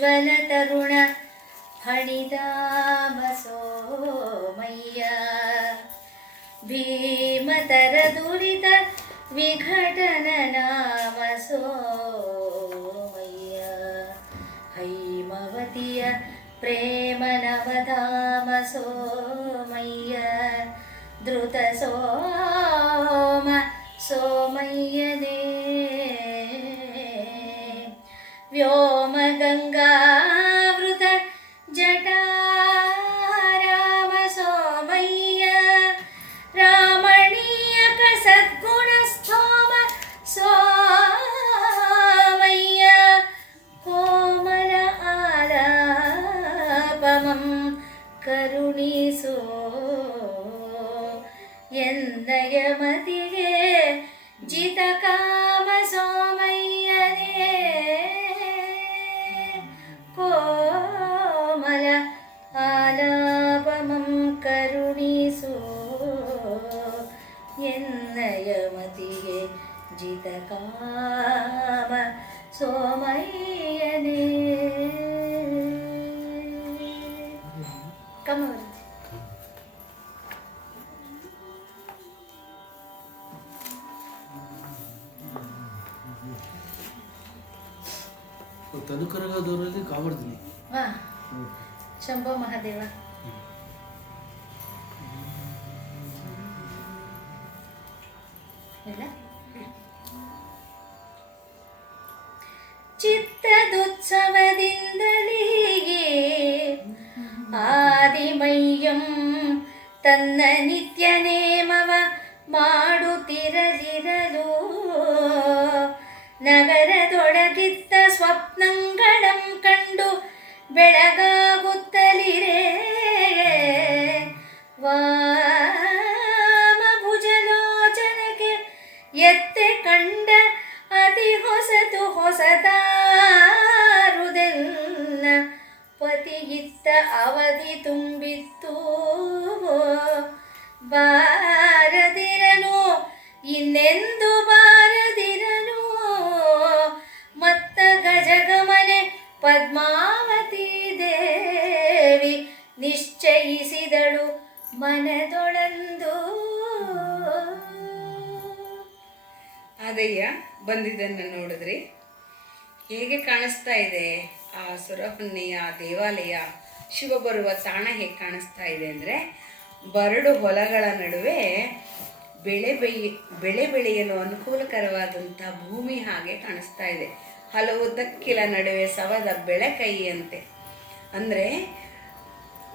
ಜ್ವಲತರುಣ ಫಣಿದಾಮಸೋಮಯ್ಯ ಭೀಮತರ ದುರಿತ ವಿಘಟನ ನಾಮ ಸೋಮಯ್ಯ ಹೈಮವತಿಯ ಪ್ರೇಮ ನವಧಾಮ ಸೋಮಯ್ಯ ಧೃತ ಸೋಮ ಸೋಮಯ್ಯನೇ ವ್ಯೋಮ ಗಂಗಾವೃತ ಜಟಾರಾಮ ಸೋಮಯ್ಯ ರಾಮಣೀಯಕ ಸದ್ಗುಣಸ್ಥೋಮ ಸೋಮಯ್ಯ ಕೋಮಲ ಆಲಾಪಮಂ ಕರುಣಿಸೋ ಎಂದಯ ಮತಿಗೆ ಜಿತಕಾಮ ಸೋಮಯ್ಯನೇ ಕೋಮಲ ಆಲಾಪಮಂ ಕರುಣಿಸೋ ಎನ್ನಯ ಮತಿಗೆ ಜಿತಕಾಮ ಸೋಮಯ್ಯನೇ ಕಮವರ್ತಿ ತನುಕರಗದವರಲ್ಲಿ ಕಾವರ್ದಿನಿ ವಾ ಶಂಭೋ ಮಹಾದೇವ ಇಲ್ಲ ಚಿತ್ತದುತ್ಸವದಿಂದಲೀಗೆ ಆದಿಮಯ್ಯಂ ತನ್ನ ನಿತ್ಯ ನೇಮವ ಮಾಡುತ್ತಿರದಿರಲು ನಗರದೊಳಗಿದ್ದ ಸ್ವಪ್ನಂಗಳಂ ಕಂಡು ಬೆಳಗಾಗುತ್ತಲಿರೇ ವಾಮಭುಜಲೋಚನಕ್ಕೆ ಎತ್ತೆ ಕಂಡ ಅತಿ ಹೊಸತು ಹೊಸದಾರುದೆನ್ನ ಪತಿಗಿತ್ತ ಅವಧಿ ತುಂಬಿತ್ತು ಬಾರದಿರನು ಇನ್ನೆಂದು ಬಾರದಿರನು ಮತ್ತ ಗಜಗಮನೆ ಪದ್ಮಾವತಿ ದೇವಿ ನಿಶ್ಚಯಿಸಿದಳು ಮನದೊಳಂದು. ಆದಯ್ಯ ಬಂದಿದ್ದನ್ನು ನೋಡಿದ್ರಿ, ಹೇಗೆ ಕಾಣಿಸ್ತಾ ಇದೆ ಆ ಸುರಹೊನ್ನೆಯ ದೇವಾಲಯ, ಶಿವ ಬರುವ ತಾಣ ಹೇಗೆ ಕಾಣಿಸ್ತಾ ಇದೆ ಅಂದರೆ, ಬರಡು ಹೊಲಗಳ ನಡುವೆ ಬೆಳೆ ಬೆಳೆಯಲು ಅನುಕೂಲಕರವಾದಂಥ ಭೂಮಿ ಹಾಗೆ ಕಾಣಿಸ್ತಾ ಇದೆ. ಹಲವು ತಕ್ಕಿಲ ನಡುವೆ ಸವದ ಬೆಳಕೈಯಂತೆ. ಅಂದರೆ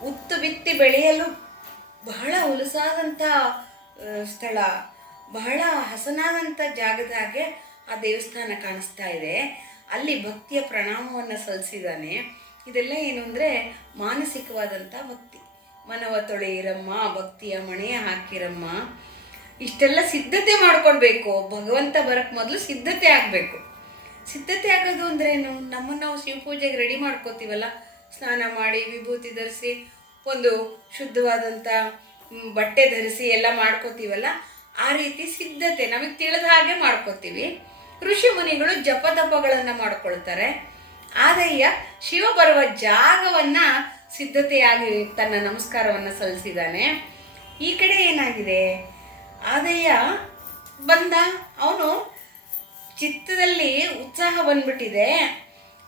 ಉತ್ತು ಬಿತ್ತಿ ಬೆಳೆಯಲು ಬಹಳ ಹುಲಸಾದಂಥ ಸ್ಥಳ, ಬಹಳ ಹಸನಾದಂಥ ಜಾಗದ ಹಾಗೆ ಆ ದೇವಸ್ಥಾನ ಕಾಣಿಸ್ತಾ ಇದೆ. ಅಲ್ಲಿ ಭಕ್ತಿಯ ಪ್ರಣಾಮವನ್ನು ಸಲ್ಲಿಸಿದ್ದಾನೆ. ಇದೆಲ್ಲ ಏನು ಅಂದರೆ ಮಾನಸಿಕವಾದಂಥ ಭಕ್ತಿ. ಮನವ ತೊಳೆಯಿರಮ್ಮ, ಭಕ್ತಿಯ ಮಣೆಯ ಹಾಕಿರಮ್ಮ, ಇಷ್ಟೆಲ್ಲ ಸಿದ್ಧತೆ ಮಾಡ್ಕೊಳ್ಬೇಕು. ಭಗವಂತ ಬರೋಕ್ಕೆ ಮೊದಲು ಸಿದ್ಧತೆ ಆಗಬೇಕು. ಸಿದ್ಧತೆ ಆಗೋದು ಅಂದರೆ ನಮ್ಮನ್ನು ನಾವು ಶಿವಪೂಜೆಗೆ ರೆಡಿ ಮಾಡ್ಕೋತೀವಲ್ಲ, ಸ್ನಾನ ಮಾಡಿ ವಿಭೂತಿ ಧರಿಸಿ ಒಂದು ಶುದ್ಧವಾದಂಥ ಬಟ್ಟೆ ಧರಿಸಿ ಎಲ್ಲ ಮಾಡ್ಕೋತೀವಲ್ಲ, ಆ ರೀತಿ ಸಿದ್ಧತೆ ನಮಗೆ ತಿಳಿದ ಹಾಗೆ ಮಾಡ್ಕೋತೀವಿ. ಋಷಿ ಮುನಿಗಳು ಜಪತಪಗಳನ್ನು ಮಾಡ್ಕೊಳ್ತಾರೆ. ಆದಯ್ಯ ಶಿವ ಬರುವ ಜಾಗವನ್ನು ಸಿದ್ಧತೆಯಾಗಿ ತನ್ನ ನಮಸ್ಕಾರವನ್ನು ಸಲ್ಲಿಸಿದ್ದಾನೆ. ಈ ಕಡೆ ಏನಾಗಿದೆ, ಆದಯ್ಯ ಬಂದ, ಅವನು ಚಿತ್ತದಲ್ಲಿ ಉತ್ಸಾಹ ಬಂದ್ಬಿಟ್ಟಿದೆ.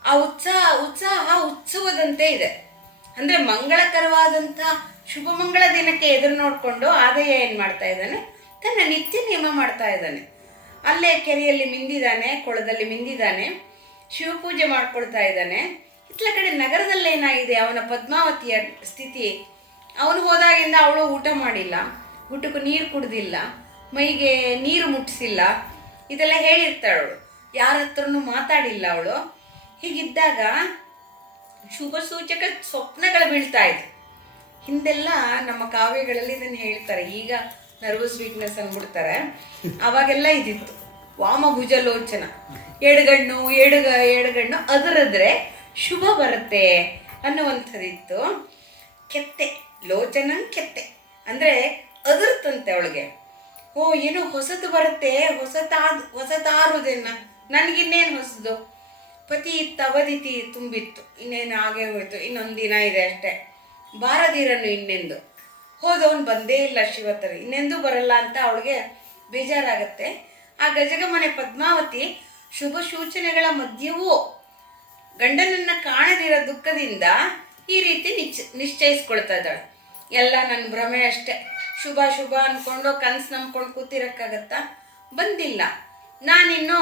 ಆ ಉತ್ಸವದಂತೆ ಇದೆ. ಅಂದರೆ ಮಂಗಳಕರವಾದಂಥ ಶುಭ ಮಂಗಳ ದಿನಕ್ಕೆ ಎದುರು ನೋಡಿಕೊಂಡು ಆದಯ್ಯ ಏನು ಮಾಡ್ತಾ ಇದ್ದಾನೆ, ತನ್ನ ನಿತ್ಯ ನಿಯಮ ಮಾಡ್ತಾ ಇದ್ದಾನೆ. ಅಲ್ಲೇ ಕೆರೆಯಲ್ಲಿ ಮಿಂದಿದ್ದಾನೆ, ಕೊಳದಲ್ಲಿ ಮಿಂದಿದ್ದಾನೆ, ಶಿವಪೂಜೆ ಮಾಡ್ಕೊಳ್ತಾ ಇದ್ದಾನೆ. ಇತ್ಲ ಕಡೆ ನಗರದಲ್ಲಿ ಏನಾಗಿದೆ, ಅವನ ಪದ್ಮಾವತಿಯ ಸ್ಥಿತಿ, ಅವನು ಹೋದಾಗಿಂದ ಅವಳು ಊಟ ಮಾಡಿಲ್ಲ, ಊಟಕ್ಕೂ ನೀರು ಕುಡ್ದಿಲ್ಲ, ಮೈಗೆ ನೀರು ಮುಟ್ಟಿಸಿಲ್ಲ, ಇದೆಲ್ಲ ಹೇಳಿರ್ತಾಳವಳು. ಯಾರ ಹತ್ರನೂ ಮಾತಾಡಿಲ್ಲ ಅವಳು. ಹೀಗಿದ್ದಾಗ ಶುಭ ಸೂಚಕ ಸ್ವಪ್ನಗಳು ಬೀಳ್ತಾ ಇತ್ತು. ಹಿಂದೆಲ್ಲ ನಮ್ಮ ಕಾವ್ಯಗಳಲ್ಲಿ ಇದನ್ನು ಹೇಳ್ತಾರೆ, ಈಗ ನರ್ವಸ್ ವೀಕ್ನೆಸ್ ಅಂದ್ಬಿಡ್ತಾರೆ. ಅವಾಗೆಲ್ಲ ಇದಿತ್ತು, ವಾಮಭುಜಲೋಚನ, ಎಡಗಣ್ಣು ಅದರದ್ರೆ ಶುಭ ಬರುತ್ತೆ ಅನ್ನುವಂಥದ್ದಿತ್ತು. ಕೆತ್ತೆ ಲೋಚನ ಕೆತ್ತೆ ಅಂದರೆ ಅದರ್ತಂತೆ ಅವಳಿಗೆ. ಓ ಏನೋ ಹೊಸತು ಬರುತ್ತೆ, ಹೊಸತಾರುದೇನ, ನನಗಿನ್ನೇನು ಹೊಸದು, ಪತಿ ತವದಿತಿ ತುಂಬಿತ್ತು, ಇನ್ನೇನು ಆಗೇ ಹೋಯ್ತು, ಇನ್ನೊಂದು ದಿನ ಇದೆ ಅಷ್ಟೇ, ಬಾರದಿರನು ಇನ್ನೆಂದು. ಹೋದವನು ಬಂದೇ ಇಲ್ಲ ಶಿವತರು, ಇನ್ನೆಂದೂ ಬರಲ್ಲ ಅಂತ ಅವಳಿಗೆ ಬೇಜಾರಾಗತ್ತೆ. ಆ ಗಜಗಮನೆ ಪದ್ಮಾವತಿ ಶುಭ ಸೂಚನೆಗಳ ಮಧ್ಯವೂ ಗಂಡನನ್ನು ಕಾಣದಿರೋ ದುಃಖದಿಂದ ಈ ರೀತಿ ನಿಶ್ಚಯಿಸ್ಕೊಳ್ತಾ ಇದ್ದಾಳೆ. ಎಲ್ಲ ನನ್ನ ಭ್ರಮೆ ಅಷ್ಟೆ, ಶುಭ ಶುಭ ಅಂದ್ಕೊಂಡು ಕನಸು ನಂಬ್ಕೊಂಡು ಕೂತಿರೋಕ್ಕಾಗತ್ತಾ? ಬಂದಿಲ್ಲ, ನಾನಿನ್ನೂ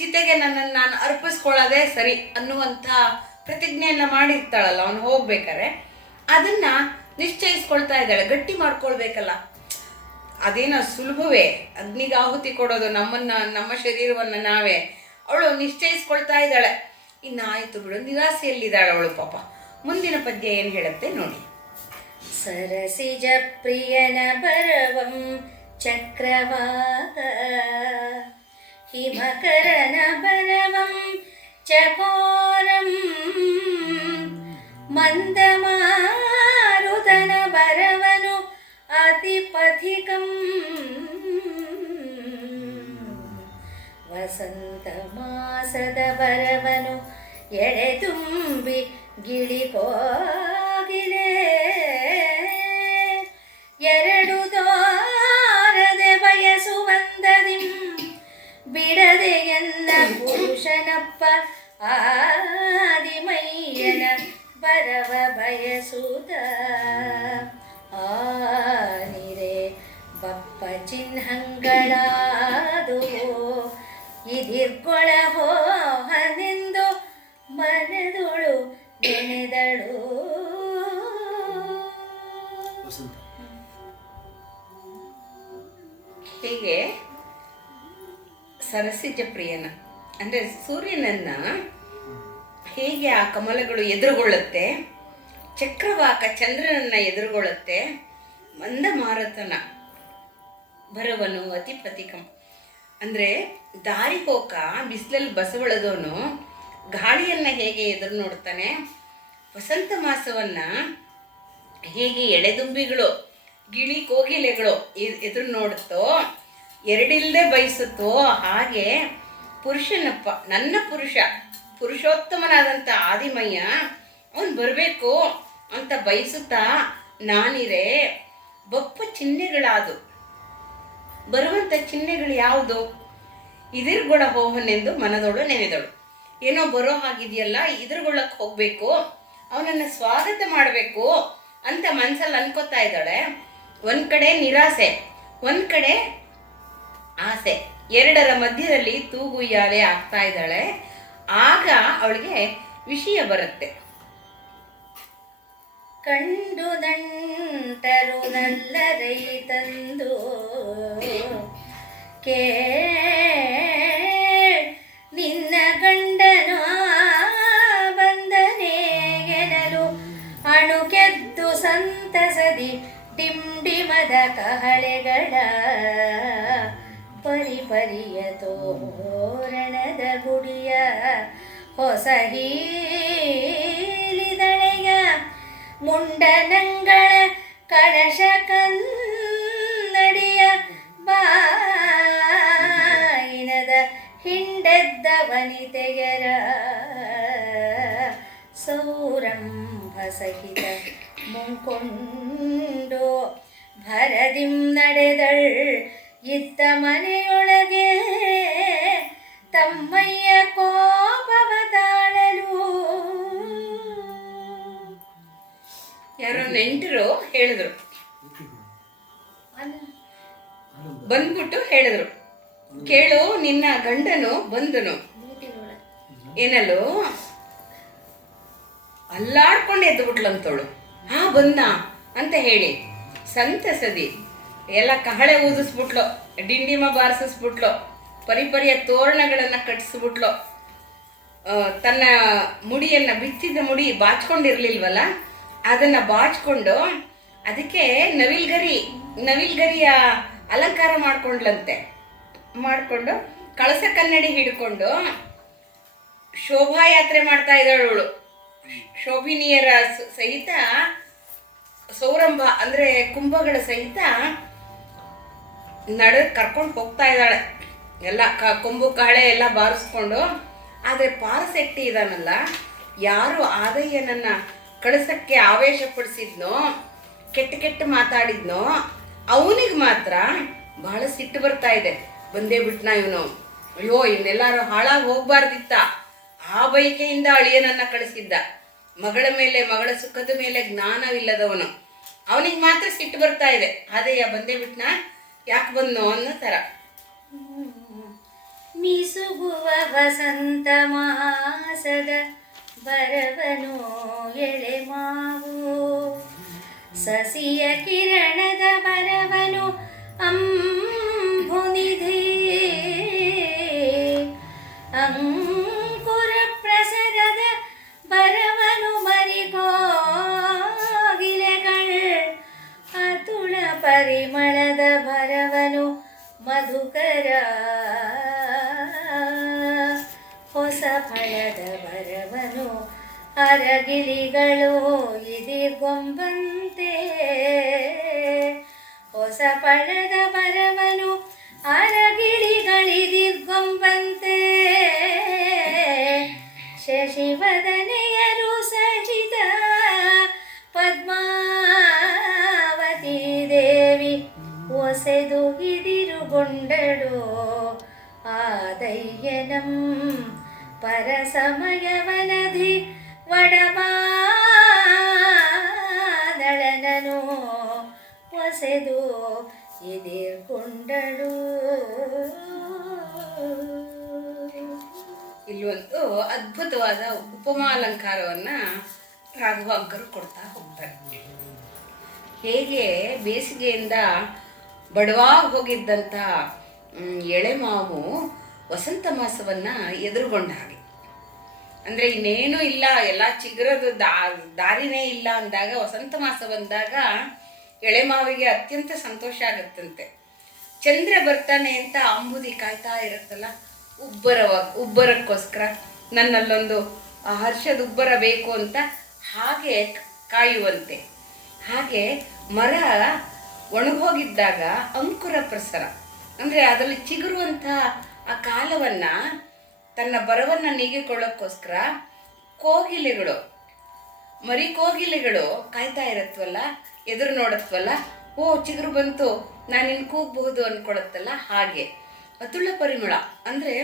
ಚಿತೆಗೆ ನನ್ನನ್ನು ನಾನು ಅರ್ಪಿಸ್ಕೊಳ್ಳೋದೇ ಸರಿ ಅನ್ನುವಂಥ ಪ್ರತಿಜ್ಞೆಯನ್ನು ಮಾಡಿರ್ತಾಳಲ್ಲ ಅವನು ಹೋಗ್ಬೇಕಾರೆ, ಅದನ್ನು ನಿಶ್ಚಯಿಸ್ಕೊಳ್ತಾ ಇದ್ದಾಳೆ. ಗಟ್ಟಿ ಮಾಡ್ಕೊಳ್ಬೇಕಲ್ಲ, ಅದೇನೋ ಸುಲಭವೇ ಅಗ್ನಿಗೆ ಆಹುತಿ ಕೊಡೋದು, ನಮ್ಮ ಶರೀರವನ್ನು ನಾವೇ. ಅವಳು ನಿಶ್ಚಯಿಸ್ಕೊಳ್ತಾ ಇದ್ದಾಳೆ. ಇನ್ನಾಯಿತು ಬಿಡು, ನಿರಾಸೆಯಲ್ಲಿದ್ದಾಳೆ ಅವಳು ಪಾಪ. ಮುಂದಿನ ಪದ್ಯ ಏನು ಹೇಳುತ್ತೆ ನೋಡಿ. ಸರಸಿಜ ಪ್ರಿಯನ ಬರವಂ ಚಕ್ರವಾಕ ಹಿಮಕರನ ಬರವಂ ಚಕೋರಂ ಮಂದಮಾರುತನ ಬರವನು ಅತಿಪಥಿಕಂ ವಸಂತ ಮಾಸದ ಬರವನು ಎಳೆದುಂಬಿ ಗಿಳಿಕೋಗಿಲೆ ಎರಡು ದೋರದೆ ಬಯಸುವಂದದಿಂ ಬಿಡದೆ ಎನ್ನ ಪುರುಷನಪ್ಪ ಆದಿಮಯ್ಯನ ಬರವ ಬಯಸುತ್ತ ಆನಿರೆ ಬಪ್ಪ ಚಿಹ್ನಗಳಾದು ಇದಿರ್ಗೊಳ ಹೋಹನೆಂದು ಮನದೊಳು ನೆನೆದಳು. ಹೀಗೆ ಸರಸಿಜ ಪ್ರಿಯನ ಅಂದರೆ ಸೂರ್ಯನನ್ನ ಹೇಗೆ ಆ ಕಮಲಗಳು ಎದುರುಗೊಳ್ಳುತ್ತೆ, ಚಕ್ರವಾಕ ಚಂದ್ರನನ್ನ ಎದುರುಗೊಳ್ಳುತ್ತೆ, ಮಂದಮಾರುತನ ಬರವನು ಅತಿಪಥಿಕಂ ಅಂದರೆ ದಾರಿ ಹೋಕ ಬಿಸಿಲಲ್ಲಿ ಬಸವಳದವನು ಗಾಳಿಯನ್ನು ಹೇಗೆ ಎದುರು ನೋಡ್ತಾನೆ, ವಸಂತ ಮಾಸವನ್ನು ಹೇಗೆ ಎಳೆದುಂಬಿಗಳು ಗಿಳಿ ಕೋಗಿಲೆಗಳು ಎದುರು ನೋಡುತ್ತೋ, ಎರಡಿಲ್ಲದೆ ಬಯಸುತ್ತೋ, ಹಾಗೆ ಪುರುಷನಪ್ಪ ನನ್ನ ಪುರುಷೋತ್ತಮನಾದಂಥ ಆದಿಮಯ್ಯ ಅವನು ಬರಬೇಕು ಅಂತ ಬಯಸುತ್ತಾ ನಾನಿರೆ ಬಪ್ಪ ಚಿಹ್ನೆಗಳಾದು. ಬರುವಂಥ ಚಿಹ್ನೆಗಳು ಯಾವುದು? ಇದಿರ್ಗೊಳ ಹೋಹನೆಂದು ಮನದೊಳು ನೆನೆದಳು. ಏನೋ ಬರೋ ಹಾಗಿದೆಯಲ್ಲ, ಇದ್ರಗೊಳಕ್ಕೆ ಹೋಗಬೇಕು, ಅವನನ್ನು ಸ್ವಾಗತ ಮಾಡಬೇಕು ಅಂತ ಮನಸ್ಸಲ್ಲಿ ಅನ್ಕೋತಾ ಇದ್ದಾಳೆ. ಒಂದು ಕಡೆ ನಿರಾಸೆ, ಒಂದು ಕಡೆ ಆಸೆ, ಎರಡರ ಮಧ್ಯದಲ್ಲಿ ತೂಗುಯ್ಯಾಲೆ ಆಗ್ತಾ ಇದ್ದಾಳೆ. ಆಗ ಅವಳಿಗೆ ವಿಷಯ ಬರುತ್ತೆ. ಕಂಡು ನಂಟರು ನಲ್ಲ ರೈತಂದು ಕೇ ನಿನ್ನ ಗಂಡನ ಬಂದನೆ ಎನಲು ಅಣುಕೆದ್ದು ಸಂತಸದಿ ಡಿಂಡಿಮದ ಕಹಳೆಗಳ ಪರಿಪರಿಯ ತೋರಣದ ಗುಡಿಯ ಹೊಸ ಹೀಲಿದಳೆಯ ಮುಂಡನಂಗಳ ಕಳಶ ಕನ್ನಡಿಯ ಬಾಯಿನದ ಹಿಂಡೆದ್ದ ವನಿತೆಯರ ಸೌರಂಭ ಸಹಿತ ಮುಂಕೊಂಡು ಭರದಿಂ ನಡೆದಳ್ ಇತ್ತ ಮನೆಯೊಳಗೆ ತಮ್ಮಯ್ಯ ಕೋಪವ ತಾಳಲು. ಯಾರೋ ನೆಂಟರು ಹೇಳಿದ್ರು, ಬಂದ್ಬಿಟ್ಟು ಹೇಳಿದ್ರು, ಕೇಳು ನಿನ್ನ ಗಂಡನು ಬಂದನು ಏನಲ್ಲೂ ಅಲ್ಲಾಡ್ಕೊಂಡು ಎದ್ದು ಬಿಟ್ಲಂತವಳು. ಹಾ ಬಂದ ಅಂತ ಹೇಳಿ ಸಂತಸದಿ ಎಲ್ಲ ಕಹಳೆ ಊದಿಸ್ಬಿಟ್ಲು, ಡಿಂಡಿಮ ಬಾರಿಸಿಸ್ಬಿಟ್ಲು, ಪರಿಪರಿಯ ತೋರಣಗಳನ್ನು ಕಟ್ಟಿಸ್ಬಿಟ್ಲು. ತನ್ನ ಮುಡಿಯನ್ನು ಬಿಚ್ಚಿದ ಮುಡಿ ಬಾಚ್ಕೊಂಡಿರ್ಲಿಲ್ವಲ್ಲ, ಅದನ್ನು ಬಾಚ್ಕೊಂಡು ಅದಕ್ಕೆ ನವಿಲ್ಗರಿಯ ಅಲಂಕಾರ ಮಾಡ್ಕೊಂಡ್ಲಂತೆ. ಮಾಡಿಕೊಂಡು ಕಳಸ ಕನ್ನಡಿ ಹಿಡ್ಕೊಂಡು ಶೋಭಾಯಾತ್ರೆ ಮಾಡ್ತಾ ಇದ್ದಾಳು. ಶೋಭಿನಿಯರ ಸಹಿತ ಸೌರಂಭ ಅಂದರೆ ಕುಂಭಗಳ ಸಹಿತ ಕರ್ಕೊಂಡು ಹೋಗ್ತಾ ಇದ್ದಾಳೆ. ಎಲ್ಲ ಕೊಂಬು ಕಾಳೆ ಎಲ್ಲ ಬಾರಿಸ್ಕೊಂಡು ಆದರೆ ಪಾರಸೆಟ್ಟಿ ಇದಾನಲ್ಲ, ಯಾರು ಆದಯ್ಯನನ್ನು ಕಳಿಸೋಕ್ಕೆ ಆವೇಶಪಡಿಸಿದ್ನೋ, ಕೆಟ್ಟ ಮಾತಾಡಿದ್ನೋ, ಅವನಿಗೆ ಮಾತ್ರ ಬಹಳ ಸಿಟ್ಟು ಬರ್ತಾ ಇದೆ. ಬಂದೇ ಬಿಟ್ನ ಇವನು, ಅಯ್ಯೋ ಇವನ್ನೆಲ್ಲರೂ ಹಾಳಾಗಿ ಹೋಗ್ಬಾರ್ದಿತ್ತ, ಆ ಬಯಕೆಯಿಂದ ಅಳಿಯನನ್ನು ಕಳಿಸಿದ್ದ. ಮಗಳ ಮೇಲೆ, ಮಗಳ ಸುಖದ ಮೇಲೆ ಜ್ಞಾನವಿಲ್ಲದವನು, ಅವನಿಗೆ ಮಾತ್ರ ಸಿಟ್ಟು ಬರ್ತಾ ಇದೆ. ಆದಯ್ಯ ಬಂದೇ ಬಿಟ್ನ, ಯಾಕೆ ಬಂದ್ನೋ ಅನ್ನೋ ಥರ. ಮಿಸುಗುವ ವಸಂತ ಮಾಸದ ಬರವನು ಎಳೆ ಮಾವು, ಸಸಿಯ ಕಿರಣದ ಬರವನು ಅಂಬುನಿಧಿ, ಅಂಕುರ ಪ್ರಸರದ ಬರವನು ಮರಿಗೋಗಿಲೆಗಳು, ಅತುಳ ಪರಿಮಳದ ಬರವನು ಮಧುಕರ, ಹೊಸ ಫಳದ ಬರವನು ಅರಗಿಳಿಗಳು ಇದಿಗೊಂಬಂತೆ, ಹೊಸ ಫಳದ ಬರವನು ಅರಗಿಳಿಗಳಿದಿಗೊಂಬಂತೆ, ಶಶಿವದನೆಯರು ಸಹಿತ ಪದ್ಮಾವತಿ ದೇವಿ ಒಸೆದು ಹಿಡಿರುಗೊಂಡಳು, ಆದಯ್ಯನಂ ಪರಸಮಯವನಧಿ ಒಡಬಾದಳನನು ಒಸೆದು ಎದಿರ್ಕೊಂಡಳು. ಇಲ್ಲೊಂದು ಅದ್ಭುತವಾದ ಉಪಮಾಲಂಕಾರವನ್ನು ರಾಘವಾಂಕರು ಕೊಡ್ತಾ ಹೋಗ್ತಾರೆ. ಹೇಗೆ ಬೇಸಿಗೆಯಿಂದ ಬಡವಾಗಿ ಹೋಗಿದ್ದಂಥ ಎಳೆಮಾವು ವಸಂತ ಮಾಸವನ್ನು ಎದುರುಗೊಂಡ ಹಾಗೆ, ಅಂದರೆ ಇನ್ನೇನೂ ಇಲ್ಲ, ಎಲ್ಲ ಚಿಗುರದು ದಾರಿನೇ ಇಲ್ಲ ಅಂದಾಗ ವಸಂತ ಮಾಸ ಬಂದಾಗ ಎಳೆಮಾವಿಗೆ ಅತ್ಯಂತ ಸಂತೋಷ ಆಗುತ್ತಂತೆ. ಚಂದ್ರ ಬರ್ತಾನೆ ಅಂತ ಅಂಬುದಿ ಕಾಯ್ತಾ ಇರುತ್ತಲ್ಲ, ಉಬ್ಬರಕ್ಕೋಸ್ಕರ, ನನ್ನಲ್ಲೊಂದು ಹರ್ಷದ ಉಬ್ಬರ ಬೇಕು ಅಂತ ಹಾಗೆ ಕಾಯುವಂತೆ. ಹಾಗೆ ಮರ ಒಣಗೋಗಿದ್ದಾಗ ಅಂಕುರ ಪ್ರಸರ, ಅಂದರೆ ಅದರಲ್ಲಿ ಚಿಗುರುವಂಥ ಆ ಕಾಲವನ್ನು, ತನ್ನ ಬರವನ್ನು ನೀಗಿಕೊಳ್ಳೋಕ್ಕೋಸ್ಕರ ಕೋಗಿಲೆಗಳು, ಮರಿ ಕೋಗಿಲೆಗಳು ಕಾಯ್ತಾ ಇರತ್ವಲ್ಲ, ಎದುರು ನೋಡತ್ವಲ್ಲ, ಓ ಚಿಗುರು ಬಂತು, ನಾನು ಇನ್ನು ಕೂಗಬಹುದು ಅಂದ್ಕೊಳತ್ತಲ್ಲ. ಹಾಗೆ ಅತುಳ ಪರಿಮಳ, ಅಂದರೆ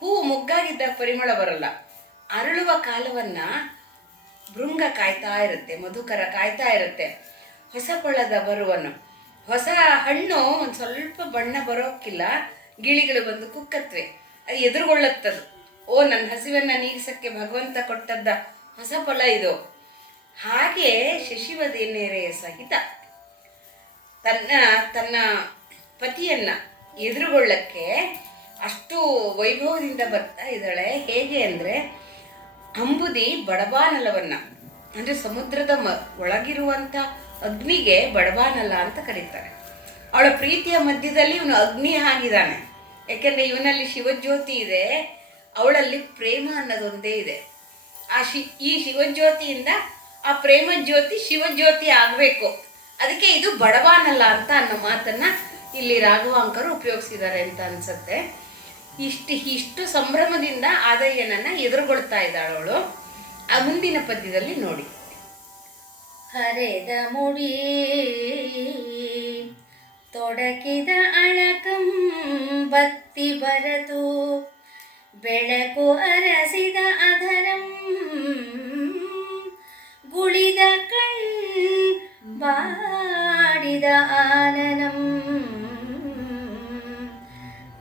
ಹೂವು ಮೊಗ್ಗಾಗಿದ್ದಾಗ ಪರಿಮಳ ಬರಲ್ಲ, ಅರಳುವ ಕಾಲವನ್ನು ಭೃಂಗ ಕಾಯ್ತಾ ಇರುತ್ತೆ, ಮಧುಕರ ಕಾಯ್ತಾ ಇರುತ್ತೆ. ಹೊಸ ಫಳದ ಬರುವನ್ನು, ಹೊಸ ಹಣ್ಣು ಒಂದು ಸ್ವಲ್ಪ ಬಣ್ಣ ಬರೋಕ್ಕಿಲ್ಲ, ಗಿಳಿಗಳು ಬಂದು ಕುಕ್ಕತ್ವೆ, ಅದು ಎದುರುಗೊಳ್ಳತ್ತದು. ಓ ನನ್ನ ಹಸಿವನ್ನು ನೀಗಿಸೋಕ್ಕೆ ಭಗವಂತ ಕೊಟ್ಟದ್ದ ಹೊಸ ಫಲ ಇದು. ಹಾಗೆ ಶಶಿವದನೆಯರೆಯ ಸಹಿತ ತನ್ನ ಪತಿಯನ್ನು ಎದುರುಗೊಳ್ಳಕ್ಕೆ ಅಷ್ಟು ವೈಭವದಿಂದ ಬರ್ತಾ ಇದ್ದಾಳೆ. ಹೇಗೆ ಅಂದರೆ ಅಂಬುದಿ ಬಡಬಾನಲವನ್ನು, ಅಂದರೆ ಸಮುದ್ರದ ಒಳಗಿರುವಂಥ ಅಗ್ನಿಗೆ ಬಡಬಾನಲ ಅಂತ ಕರೀತಾರೆ. ಅವಳ ಪ್ರೀತಿಯ ಮಧ್ಯದಲ್ಲಿ ಇವನು ಅಗ್ನಿ ಆಗಿದ್ದಾನೆ, ಯಾಕೆಂದರೆ ಇವನಲ್ಲಿ ಶಿವಜ್ಯೋತಿ ಇದೆ, ಅವಳಲ್ಲಿ ಪ್ರೇಮ ಅನ್ನೋದೊಂದೇ ಇದೆ. ಈ ಶಿವಜ್ಯೋತಿಯಿಂದ ಆ ಪ್ರೇಮ ಜ್ಯೋತಿ ಶಿವಜ್ಯೋತಿ ಆಗಬೇಕು, ಅದಕ್ಕೆ ಇದು ಬಡವಾನಲ್ಲ ಅಂತ ಅನ್ನೋ ಮಾತನ್ನು ಇಲ್ಲಿ ರಾಘವಾಂಕರು ಉಪಯೋಗಿಸಿದ್ದಾರೆ ಅಂತ ಅನ್ಸುತ್ತೆ. ಇಷ್ಟು ಸಂಭ್ರಮದಿಂದ ಆದಯ್ಯನನ್ನು ಎದುರುಗೊಳ್ತಾ ಇದ್ದಾಳು ಅವಳು. ಆ ಮುಂದಿನ ಪದ್ಯದಲ್ಲಿ ನೋಡಿ. ಹರೆದ ಮುಡಿ ತೊಡಕಿದ ಅಳಕಂ ಬತ್ತಿ ಬರತು, ಬೆಳಕು ಅರಸಿದ ಅಧರಂ ಗುಳಿದ ಕಣ್ ಬಾಡಿದ ಆನನಂ,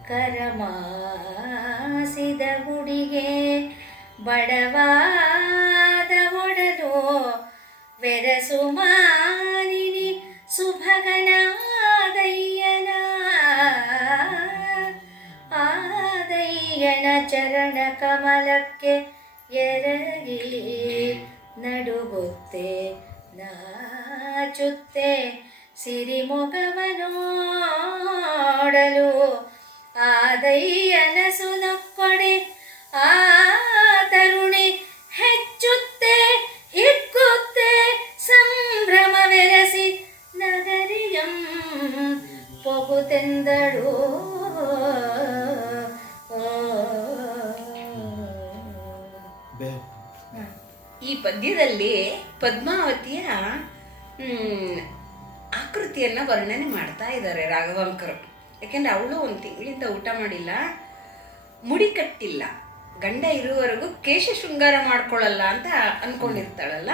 ಕರಮಾಸಿದ ಗುಡಿಗೆ ಬಡವಾದ ಒಡಲು, ವೆರಸು ಮಾನಿನಿ ಸುಭಗನಾದಯ್ಯನ, ಆದಯ್ಯನ ಚರಣ ಕಮಲಕ್ಕೆ ಎರಗಿ ನಡುಗುತ್ತೆ ನಾಚುತ್ತೆ, ಸಿರಿಮೊಗವನೋಡಲು ಆದಯ್ಯನ ಸುನಕ್ಕೊಡೆ ಆ ತರುಣಿ ಹೆಚ್ಚುತ್ತೆ ಹಿಕ್ಕುತ್ತೆ, ಸಂಭ್ರಮವೆರಸಿ ನಗರಿಯಂ ಪೊಗುತೆಂದಳು. ಈ ಪದ್ಯದಲ್ಲಿ ಪದ್ಮಾವತಿಯ ಆಕೃತಿಯನ್ನು ವರ್ಣನೆ ಮಾಡ್ತಾ ಇದ್ದಾರೆ ರಾಘವಾಂಕರು. ಯಾಕೆಂದರೆ ಅವಳು ಒಂದು ತಿಂಗಳಿಂದ ಊಟ ಮಾಡಿಲ್ಲ, ಮುಡಿ ಕಟ್ಟಿಲ್ಲ, ಗಂಡ ಇರುವವರೆಗೂ ಕೇಶ ಶೃಂಗಾರ ಮಾಡ್ಕೊಳ್ಳಲ್ಲ ಅಂತ ಅಂದ್ಕೊಂಡಿರ್ತಾಳಲ್ಲ.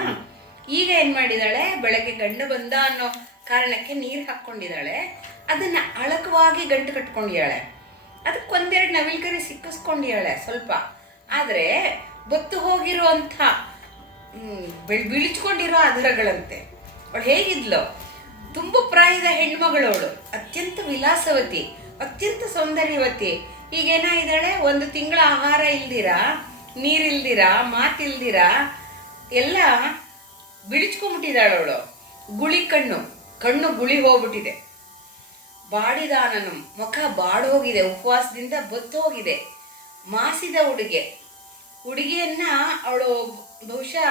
ಈಗ ಏನು ಮಾಡಿದಾಳೆ, ಬೆಳಗ್ಗೆ ಗಂಡ ಬಂದ ಅನ್ನೋ ಕಾರಣಕ್ಕೆ ನೀರು ಹಾಕ್ಕೊಂಡಿದ್ದಾಳೆ, ಅದನ್ನು ಅಳಕವಾಗಿ ಗಂಟು ಕಟ್ಕೊಂಡಿದ್ದಾಳೆ, ಅದಕ್ಕೊಂದೆರಡು ನವಿಲ್ಗರಿ ಸಿಕ್ಕಿಸ್ಕೊಂಡಿದ್ದಾಳೆ ಸ್ವಲ್ಪ. ಆದರೆ ಬತ್ತು ಹೋಗಿರುವಂಥ ಬಿಳಿಚ್ಕೊಂಡಿರೋ ಆಧಾರಗಳಂತೆ. ಅವಳು ಹೇಗಿದ್ಲು, ತುಂಬ ಪ್ರಾಯದ ಹೆಣ್ಮಗಳವಳು, ಅತ್ಯಂತ ವಿಲಾಸವತಿ, ಅತ್ಯಂತ ಸೌಂದರ್ಯವತಿ. ಈಗೇನಾಗಿದ್ದಾಳೆ, ಒಂದು ತಿಂಗಳ ಆಹಾರ ಇಲ್ದಿರ, ನೀರಿಲ್ದಿರ, ಮಾತಿಲ್ದಿರ ಎಲ್ಲ ಬಿಳಿಚ್ಕೊಂಡ್ಬಿಟ್ಟಿದ್ದಾಳವಳು. ಗುಳಿ ಕಣ್ಣು ಗುಳಿ ಹೋಗ್ಬಿಟ್ಟಿದೆ. ಬಾಡಿದಾನನು ಮುಖ ಬಾಡೋಗಿದೆ, ಉಪವಾಸದಿಂದ ಬತ್ತು ಹೋಗಿದೆ. ಮಾಸಿದ ಹುಡುಗಿಯನ್ನ ಅವಳು ಬಹುಶಃ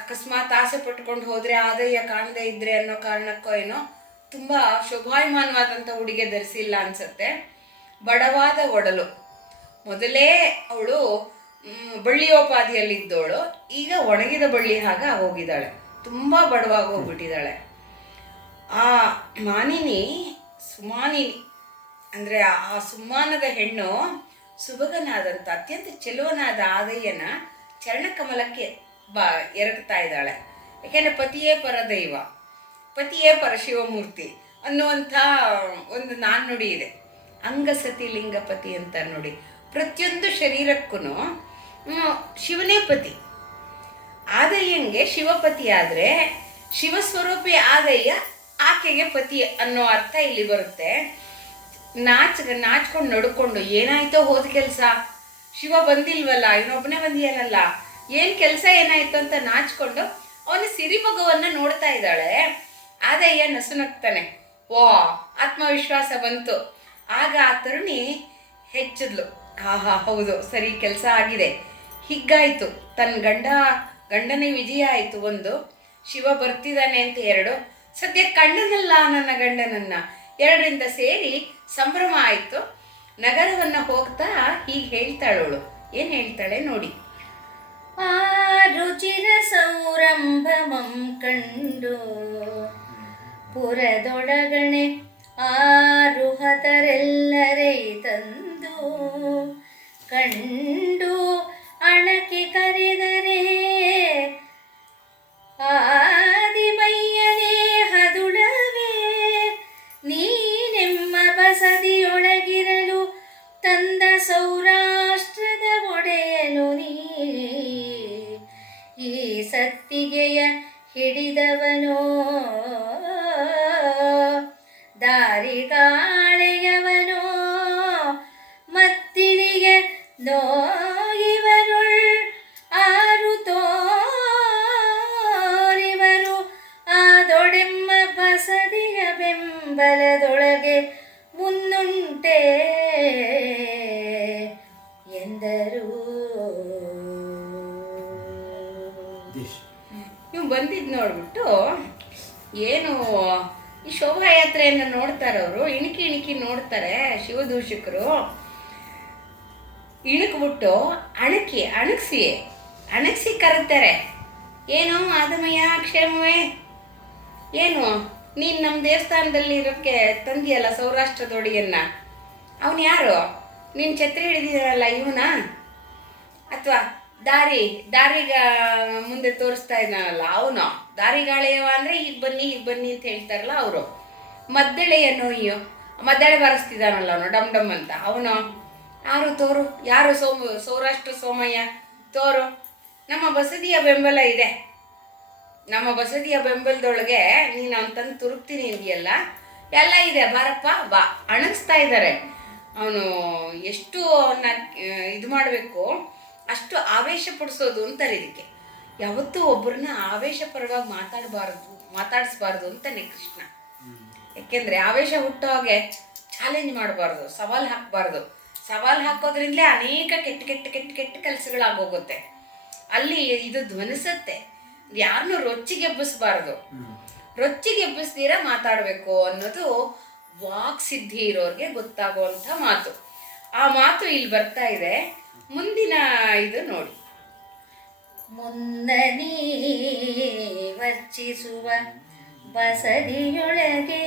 ಅಕಸ್ಮಾತ್ ಆಸೆ ಪಟ್ಕೊಂಡು ಹೋದರೆ, ಆದಾಯ ಕಾಣದೇ ಇದ್ರೆ ಅನ್ನೋ ಕಾರಣಕ್ಕೋ ಏನೋ ತುಂಬ ಶೋಭಾಯಮಾನವಾದಂಥ ಉಡುಗೆ ಧರಿಸಿಲ್ಲ ಅನ್ಸುತ್ತೆ. ಬಡವಾದ ಒಡಲು. ಮೊದಲೇ ಅವಳು ಬಳ್ಳಿಯೋಪಾದಿಯಲ್ಲಿದ್ದವಳು, ಈಗ ಒಣಗಿದ ಬಳ್ಳಿ ಹಾಗ ಹೋಗಿದ್ದಾಳೆ, ತುಂಬ ಬಡವಾಗಿ ಹೋಗ್ಬಿಟ್ಟಿದ್ದಾಳೆ. ಆ ಸುಮಾನಿನಿ ಅಂದರೆ ಆ ಸುಮಾನದ ಹೆಣ್ಣು ಸುಭಗನಾದಂಥ ಅತ್ಯಂತ ಚೆಲುವನಾದ ಆದಯ್ಯನ ಚರಣಕಮಲಕ್ಕೆ ಎರಗ್ತಾ ಇದ್ದಾಳೆ. ಯಾಕೆಂದರೆ ಪತಿಯೇ ಪರದೈವ, ಪತಿಯೇ ಪರಶಿವಮೂರ್ತಿ ಅನ್ನುವಂಥ ಒಂದು ನಾಣ್ಣುಡಿ ಇದೆ. ಅಂಗಸತಿ ಲಿಂಗಪತಿ ಅಂತ ನೋಡಿ. ಪ್ರತಿಯೊಂದು ಶರೀರಕ್ಕೂ ಶಿವನೇ ಪತಿ. ಆದಯ್ಯಂಗೆ ಶಿವಪತಿ ಆದರೆ ಶಿವಸ್ವರೂಪಿ ಆದಯ್ಯ ಆಕೆಗೆ ಪತಿ ಅನ್ನೋ ಅರ್ಥ ಇಲ್ಲಿ ಬರುತ್ತೆ. ನಾಚ್ಕೊಂಡು ನಡ್ಕೊಂಡು ಏನಾಯ್ತೋ ಹೋದ ಕೆಲಸ, ಶಿವ ಬಂದಿಲ್ವಲ್ಲ, ಇವನೊಬ್ಬನೇ ಬಂದಿಯಾನಲ್ಲ, ಏನು ಕೆಲಸ ಏನಾಯ್ತು ಅಂತ ನಾಚ್ಕೊಂಡು ಅವನ ಸಿರಿಮಗುವನ್ನು ನೋಡ್ತಾ ಇದ್ದಾಳೆ. ಆದಯ್ಯ ನಸುನಗ್ತಾನೆ. ಓ, ಆತ್ಮವಿಶ್ವಾಸ ಬಂತು. ಆಗ ಆ ತರುಣಿ ಹೆಚ್ಚಿದ್ಲು. ಆಹಾ, ಹೌದು, ಸರಿ, ಕೆಲಸ ಆಗಿದೆ, ಹೀಗಾಯ್ತು. ತನ್ನ ಗಂಡನೇ ವಿಜಯ ಆಯಿತು. ಒಂದು, ಶಿವ ಬರ್ತಿದ್ದಾನೆ ಅಂತ ಎರಡು, ಸದ್ಯ ಕಂಡನಲ್ಲ ನನ್ನ ಗಂಡನನ್ನ, ಎರಡರಿಂದ ಸೇರಿ ಸಂಭ್ರಮ ಆಯಿತು. ನಗರವನ್ನು ಹೋಗ್ತಾ ಹೀಗೆ ಹೇಳ್ತಾಳವಳು. ಏನು ಹೇಳ್ತಾಳೆ ನೋಡಿ. ಆ ರುಚಿರ ಸೌರಂಭಮಂ ಕಂಡು ಪುರದೊಳಗಣೆ ಆರುಹತರೆಲ್ಲರೇ ತಂದು ಕಂಡು ಅಣಕೆ ಕರೆದರೆ ಆದಿಮಯ್ಯನೇ ಹದುಳವೇ ನೀನೆಮ್ಮ ಬಸದಿಯೊಳಗಿರಲು ತಂದ ಸೌರಾಷ್ಟ್ರದ ಒಡೆಯನು ನೀ ಈ ಸತ್ತಿಗೆಯ ಹಿಡಿದವನೋ ದಾರಿಗಾಳೆಯವನೋ ಮತ್ತಿಳಿಗೆ ನೋಯಿವರುಳ್ ಆರು ತೋರಿವರು ಆದೊಡೆಮ್ಮ ಬಸದಿಯ ಬೆಂಬಲದೊಳಗೆ ಮುನ್ನುಂಟೆ ಎಂದರು. ನೀವು ಬಂದಿದ್ದು ನೋಡ್ಬಿಟ್ಟು ಏನು ಈ ಶೋಭಾಯಾತ್ರೆಯನ್ನು ನೋಡ್ತಾರವರು, ಇಣಕಿ ನೋಡ್ತಾರೆ ಶಿವದೂಷಕರು. ಇಣಕ್ಬಿಟ್ಟು ಅಣಗಿಸಿ ಕರೀತಾರೆ. ಏನು ಆದಮಯ್ಯ, ಕ್ಷೇಮವೇ, ಏನು ನೀನು ನಮ್ಮ ದೇವಸ್ಥಾನದಲ್ಲಿ ಇರೋಕ್ಕೆ ತಂದಿಯಲ್ಲ ಸೌರಾಷ್ಟ್ರದೊಡೆಯನ್ನ, ಅವನು ಯಾರು? ನೀನು ಛತ್ರಿ ಹಿಡಿದಿರಲ್ಲ ಇವನ, ಅಥವಾ ದಾರಿಗ ಮುಂದೆ ತೋರಿಸ್ತಾ ಇದ್ದಾನಲ್ಲ ಅವನು ದಾರಿಗಾಳೆಯವ ಅಂದರೆ ಈಗ ಬನ್ನಿ ಅಂತ ಹೇಳ್ತಾರಲ್ಲ ಅವರು. ಮದ್ದಳೆಯನ್ನು ಮದ್ದಳೆ ಬಾರಿಸ್ತಿದ್ದಾನಲ್ಲ ಅವನು ಡಮ್ ಡಮ್ ಅಂತ, ಅವನು ಯಾರು ತೋರು? ಯಾರು ಸೌರಾಷ್ಟ್ರ ಸೋಮಯ್ಯ ತೋರು? ನಮ್ಮ ಬಸದಿಯ ಬೆಂಬಲ ಇದೆ, ನಮ್ಮ ಬಸದಿಯ ಬೆಂಬಲದೊಳಗೆ ನೀನು ಅವನು ತಂದು ತುರುಕ್ತೀನಿ ಇದೆಯಲ್ಲ, ಎಲ್ಲ ಇದೆ, ಬಾರಪ್ಪ ಬಾ. ಅಣಗಿಸ್ತಾ ಇದ್ದಾರೆ. ಅವನು ಎಷ್ಟು ಅವನ್ನ ಇದು ಮಾಡಬೇಕು ಅಷ್ಟು ಆವೇಶ ಪಡಿಸೋದು ಅಂತಾರೆ ಇದಕ್ಕೆ. ಯಾವತ್ತೂ ಒಬ್ಬರನ್ನ ಆವೇಶಪರವಾಗಿ ಮಾತಾಡಿಸ್ಬಾರ್ದು ಅಂತಾನೆ ಕೃಷ್ಣ. ಯಾಕೆಂದರೆ ಆವೇಶ ಹುಟ್ಟೋ ಹಾಗೆ ಚಾಲೆಂಜ್ ಮಾಡಬಾರ್ದು, ಸವಾಲು ಹಾಕಬಾರ್ದು. ಸವಾಲು ಹಾಕೋದ್ರಿಂದಲೇ ಅನೇಕ ಕೆಟ್ಟ ಕೆಲಸಗಳಾಗೋಗುತ್ತೆ. ಅಲ್ಲಿ ಇದು ಧ್ವನಿಸುತ್ತೆ. ಯಾರನ್ನೂ ರೊಚ್ಚಿಗೆಬ್ಬಿಸ್ಬಾರ್ದು, ರೊಚ್ಚಿಗೆಬ್ಬಿಸ್ದಿರ ಮಾತಾಡಬೇಕು ಅನ್ನೋದು ವಾಕ್ಸಿದ್ಧಿ ಇರೋರಿಗೆ ಗೊತ್ತಾಗುವಂಥ ಮಾತು. ಆ ಮಾತು ಇಲ್ಲಿ ಬರ್ತಾ ಇದೆ. ಮುಂದಿನ ಇದು ನೋಡಿ. ಮುನ್ನೀ ವರ್ಚಿಸುವ ಬಸದಿಯೊಳಗೆ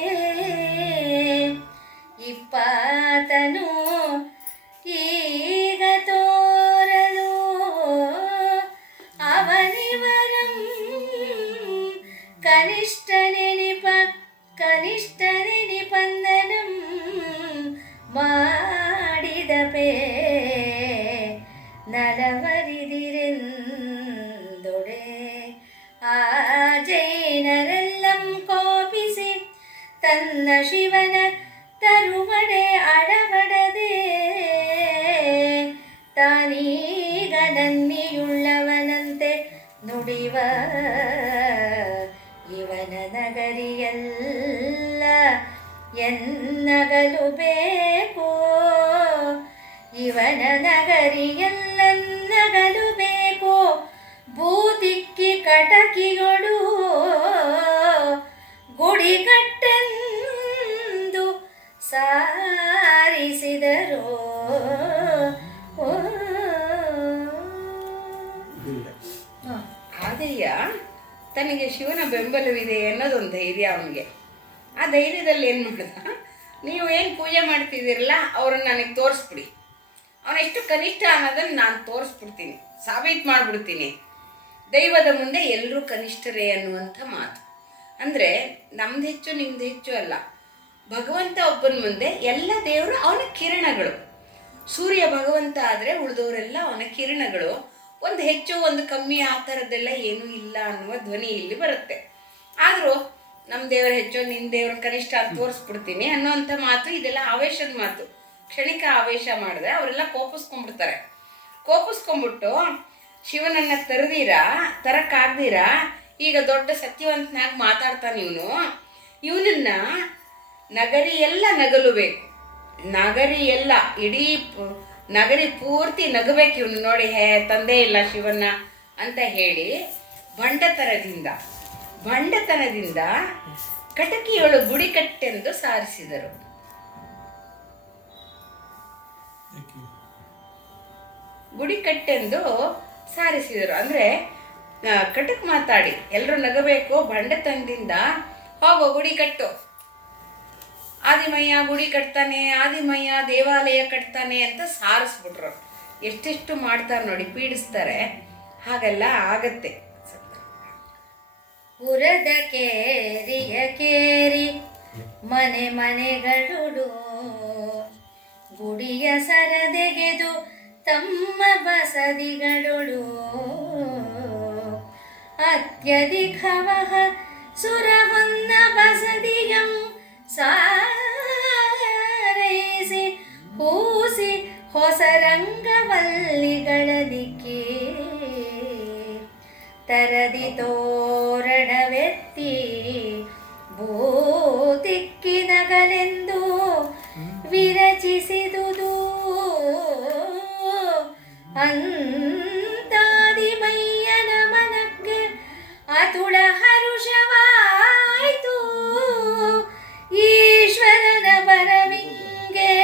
ಇಪ್ಪಾತನು ಈಗ ತೋರಲು ಅವನಿವರಂ ಕನಿಷ್ಠ ನೆನಿಪಂದನಂ ಮಾಡಿದ ಪೇ ನಲವರಿದಿರೆಂದೊಡೆ ಆ ಜೈನರೆಲ್ಲಂ ಕೋಪಿಸಿ ತನ್ನ ಶಿವನ ತರುಮಡೆ ಅಡಬಡದೆ ತಾನೀಗ ನನ್ನಿಯುಳ್ಳವನಂತೆ ನುಡಿವ ಇವನ ನಗರಿಯಲ್ಲ ಎನ್ನಗಲು ಬೇಕೋ ಇವನ ನಗರಿಯಲ್ಲನ್ನಗಲು ಬೇಕೋ ಭೂತಿಕ್ಕಿ ಕಟಕಿಗಳು ಗುಡಿಗಟ್ಟೆಂದು ಸಾರಿಸಿದರು. ಆದಯ್ಯ ತನಗೆ ಶಿವನ ಬೆಂಬಲವಿದೆ ಅನ್ನೋದೊಂದು ಧೈರ್ಯ ಅವನಿಗೆ. ಆ ಧೈರ್ಯದಲ್ಲಿ ಏನು ಮಾಡ್ದ, ನೀವು ಏನು ಪೂಜೆ ಮಾಡ್ತಿದ್ದೀರಲ್ಲ ಅವ್ರನ್ನ ನನಗೆ ತೋರಿಸ್ಬಿಡಿ, ಅವನೆಷ್ಟು ಕನಿಷ್ಠ ಅನ್ನೋದನ್ನು ನಾನು ತೋರಿಸ್ಬಿಡ್ತೀನಿ, ಸಾಬೀತು ಮಾಡಿಬಿಡ್ತೀನಿ. ದೈವದ ಮುಂದೆ ಎಲ್ಲರೂ ಕನಿಷ್ಠರೇ ಅನ್ನುವಂಥ ಮಾತು. ಅಂದರೆ ನಮ್ದು ಹೆಚ್ಚು ನಿಮ್ದು ಹೆಚ್ಚು ಅಲ್ಲ, ಭಗವಂತ ಒಬ್ಬನ ಮುಂದೆ ಎಲ್ಲ ದೇವರು ಅವನ ಕಿರಣಗಳು. ಸೂರ್ಯ ಭಗವಂತ ಆದರೆ ಉಳಿದವರೆಲ್ಲ ಅವನ ಕಿರಣಗಳು. ಒಂದು ಹೆಚ್ಚು ಒಂದು ಕಮ್ಮಿ ಆ ಥರದ್ದೆಲ್ಲ ಏನೂ ಇಲ್ಲ ಅನ್ನುವ ಧ್ವನಿ ಇಲ್ಲಿ ಬರುತ್ತೆ. ಆದರೂ ನಮ್ಮ ದೇವರು ಹೆಚ್ಚು ನಿನ್ನ ದೇವ್ರ ಕನಿಷ್ಠ ಅಂತ ತೋರಿಸ್ಬಿಡ್ತೀನಿ ಅನ್ನೋವಂಥ ಮಾತು, ಇದೆಲ್ಲ ಆವೇಶದ ಮಾತು. ಕ್ಷಣಿಕ ಆವೇಶ ಮಾಡಿದ್ರೆ ಅವರೆಲ್ಲ ಕೋಪಿಸ್ಕೊಂಡ್ಬಿಡ್ತಾರೆ. ಕೋಪಿಸ್ಕೊಂಡ್ಬಿಟ್ಟು ಶಿವನನ್ನು ತರಕ್ಕಾಗ್ದಿರಾ ಈಗ ದೊಡ್ಡ ಸತ್ಯವಂತನಾಗಿ ಮಾತಾಡ್ತಾನೆ ಇವನನ್ನ ನಗರಿ ಎಲ್ಲ ನಗಲು ಬೇಕು. ನಗರಿ ಎಲ್ಲ ಇಡೀ ನಗರಿ ಪೂರ್ತಿ ನಗಬೇಕು ಇವನು ನೋಡಿ, ತಂದೆ ಇಲ್ಲ ಶಿವನ್ನ ಅಂತ ಹೇಳಿ ಭಂಡತನದಿಂದ ಕಟಕಿಯೊಳು ಗುಡಿಕಟ್ಟೆಂದು ಸಾರಿಸಿದರು. ಗುಡಿಕಟ್ಟೆಂದು ಸಾರಿಸಿದರು ಅಂದರೆ ಕಟಕ್ ಮಾತಾಡಿ ಎಲ್ಲರೂ ನಗಬೇಕು, ಭಂಡತನದಿಂದ ಹೋಗೋ ಗುಡಿ ಕಟ್ಟು, ಆದಿಮಯ್ಯ ಗುಡಿ ಕಟ್ತಾನೆ, ಆದಿಮಯ್ಯ ದೇವಾಲಯ ಕಟ್ತಾನೆ ಅಂತ ಸಾರಿಸ್ಬಿಟ್ರು. ಎಷ್ಟೆಷ್ಟು ಮಾಡ್ತಾರೆ ನೋಡಿ, ಪೀಡಿಸ್ತಾರೆ. ಹಾಗೆಲ್ಲ ಆಗತ್ತೆ. ಉರದ ಕೇರಿ ಮನೆಗಳು ಗುಡಿಯ ಸರದೆಗೆದು ತಮ್ಮ ಬಸದಿಗಳು ಅತ್ಯಧಿಕವಹ ಸುರವನ್ನ ಬಸದಿಯಂ ಸಾರೈಸಿ ಹೂಸಿ ಹೊಸ ರಂಗವಲ್ಲಿಗಳ ದಿಕ್ಕಿ ತರದಿ ತೋರಣವೆತ್ತಿ ಭೂತಿಕ್ಕಿನಗಲೆಂದು ವಿರಚಿಸಿದುದು ಅಂತಾದಿಮಯ್ಯನ ಮನಕ್ಕೆ ಅತುಳ ಹರುಷವಾಯಿತು. ಈಶ್ವರನ ಬರವಿಂಗೆ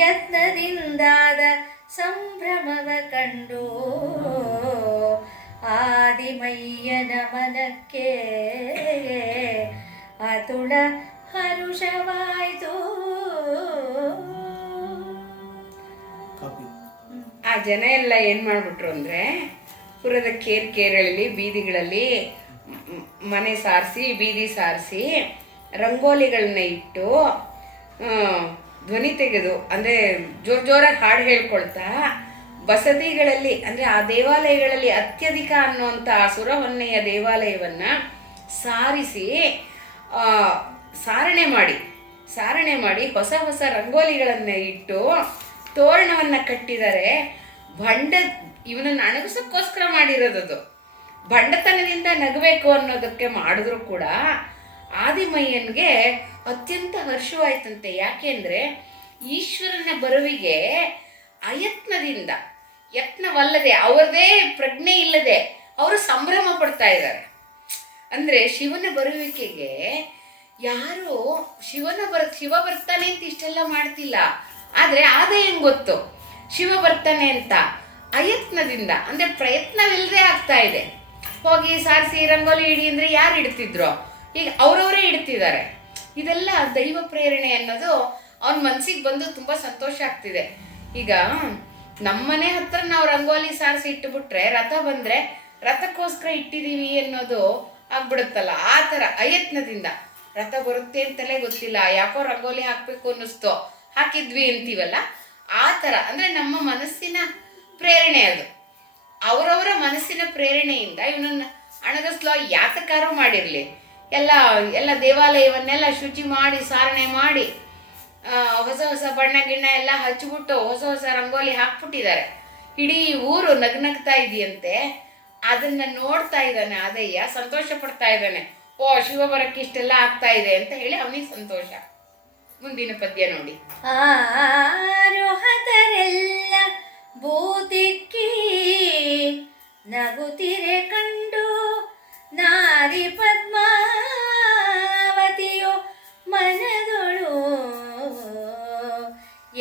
ಯತ್ನದಿಂದಾದ ಸಂಭ್ರಮವ ಕಂಡು ಆದಿಮಯ್ಯನ ಮನಕ್ಕೆ ಅತುಳ ಹರುಷವಾಯಿತು. ಆ ಜನ ಎಲ್ಲ ಏನು ಮಾಡಿಬಿಟ್ರು ಅಂದರೆ, ಪುರದ ಕೇರಳಲ್ಲಿ ಬೀದಿಗಳಲ್ಲಿ ಮನೆ ಸಾರಿಸಿ ಬೀದಿ ಸಾರಿಸಿ ರಂಗೋಲಿಗಳನ್ನ ಇಟ್ಟು ಧ್ವನಿ ತೆಗೆದು ಅಂದರೆ ಜೋರಾಗಿ ಹಾಡು ಹೇಳ್ಕೊಳ್ತಾ ಬಸದಿಗಳಲ್ಲಿ ಅಂದರೆ ಆ ದೇವಾಲಯಗಳಲ್ಲಿ ಅತ್ಯಧಿಕ ಅನ್ನುವಂಥ ಆ ಸುರಹೊನ್ನೆಯ ದೇವಾಲಯವನ್ನು ಸಾರಣೆ ಮಾಡಿ ಹೊಸ ಹೊಸ ರಂಗೋಲಿಗಳನ್ನು ಇಟ್ಟು ತೋರಣವನ್ನು ಕಟ್ಟಿದ್ದಾರೆ. ಇವನನ್ನು ಅಣಗಿಸೋಕ್ಕೋಸ್ಕರ ಮಾಡಿರೋದದು. ಭಂಡತನದಿಂದ ನಗಬೇಕು ಅನ್ನೋದಕ್ಕೆ ಮಾಡಿದ್ರು ಕೂಡ ಆದಿಮಯ್ಯನಿಗೆ ಅತ್ಯಂತ ಹರ್ಷವಾಯ್ತಂತೆ. ಯಾಕೆಂದರೆ ಈಶ್ವರನ ಬರುವಿಗೆ ಅಯತ್ನದಿಂದ, ಯತ್ನವಲ್ಲದೆ, ಅವರದೇ ಪ್ರಜ್ಞೆ ಇಲ್ಲದೆ ಅವರು ಸಂಭ್ರಮ ಪಡ್ತಾ ಇದ್ದಾರೆ. ಅಂದರೆ ಶಿವನ ಬರುವಿಕೆಗೆ ಯಾರು ಶಿವ ಬರ್ತಾನೆ ಅಂತ ಇಷ್ಟೆಲ್ಲ ಮಾಡ್ತಿಲ್ಲ. ಆದರೆ ಆದ ಹೆಂಗೆ ಗೊತ್ತು ಶಿವ ಬರ್ತಾನೆ ಅಂತ? ಅಯತ್ನದಿಂದ, ಅಂದರೆ ಪ್ರಯತ್ನವಿಲ್ಲದೆ ಆಗ್ತಾ ಇದೆ. ಹೋಗಿ ಸಾರಿಸಿ ರಂಗೋಲಿ ಇಡಿ ಅಂದರೆ ಯಾರು ಇಡ್ತಿದ್ರು? ಈಗ ಅವರವರೇ ಇಡ್ತಿದ್ದಾರೆ. ಇದೆಲ್ಲ ದೈವ ಪ್ರೇರಣೆ ಅನ್ನೋದು ಅವನ ಮನಸ್ಸಿಗೆ ಬಂದು ತುಂಬ ಸಂತೋಷ ಆಗ್ತಿದೆ. ಈಗ ನಮ್ಮನೆ ಹತ್ರ ನಾವು ರಂಗೋಲಿ ಸಾರಿಸಿ ಇಟ್ಟುಬಿಟ್ರೆ ರಥ ಬಂದರೆ ರಥಕ್ಕೋಸ್ಕರ ಇಟ್ಟಿದ್ದೀವಿ ಅನ್ನೋದು ಆಗ್ಬಿಡುತ್ತಲ್ಲ. ಆ ಥರ ಅಯತ್ನದಿಂದ ರಥ ಬರುತ್ತೆ ಅಂತಲೇ ಗೊತ್ತಿಲ್ಲ, ಯಾಕೋ ರಂಗೋಲಿ ಹಾಕಬೇಕು ಅನ್ನಿಸ್ತೋ ಹಾಕಿದ್ವಿ ಅಂತೀವಲ್ಲ, ಆ ಥರ ಅಂದರೆ ನಮ್ಮ ಮನಸ್ಸಿನ ಪ್ರೇರಣೆ ಅದು. ಅವರವರ ಮನಸ್ಸಿನ ಪ್ರೇರಣೆಯಿಂದ ಇವನನ್ನು ಅಣಗಸ್ಲೋ ಯಾತಕಾರೋ ಮಾಡಿರಲಿ, ಎಲ್ಲ ದೇವಾಲಯವನ್ನೆಲ್ಲ ಶುಚಿ ಮಾಡಿ ಸಾರಣೆ ಮಾಡಿ ಹೊಸ ಹೊಸ ಬಣ್ಣ ಗಿಣ್ಣ ಎಲ್ಲ ಹಚ್ಚಿಬಿಟ್ಟು ಹೊಸ ಹೊಸ ರಂಗೋಲಿ ಹಾಕ್ಬಿಟ್ಟಿದ್ದಾರೆ. ಇಡೀ ಊರು ನಗ್ನಗ್ತಾ ಇದೆಯಂತೆ. ಅದನ್ನು ನೋಡ್ತಾ ಇದ್ದಾನೆ ಆದಯ್ಯ, ಸಂತೋಷ ಪಡ್ತಾ ಇದ್ದಾನೆ. ಓ, ಶಿವ ಬರಕ್ಕೆ ಇಷ್ಟೆಲ್ಲ ಆಗ್ತಾ ಇದೆ ಅಂತ ಹೇಳಿ ಅವನಿಗೆ ಸಂತೋಷ. ಮುಂದಿನ ಪದ್ಯ ನೋಡಿ. ಆರೋಹತರೆಲ್ಲ ಭೂತಿಕ್ಕಿ ನಗುತ್ತಿರೆ ಕಂಡು ನಾರಿ ಪದ್ಮಾವತಿಯು ಮನದೊಳು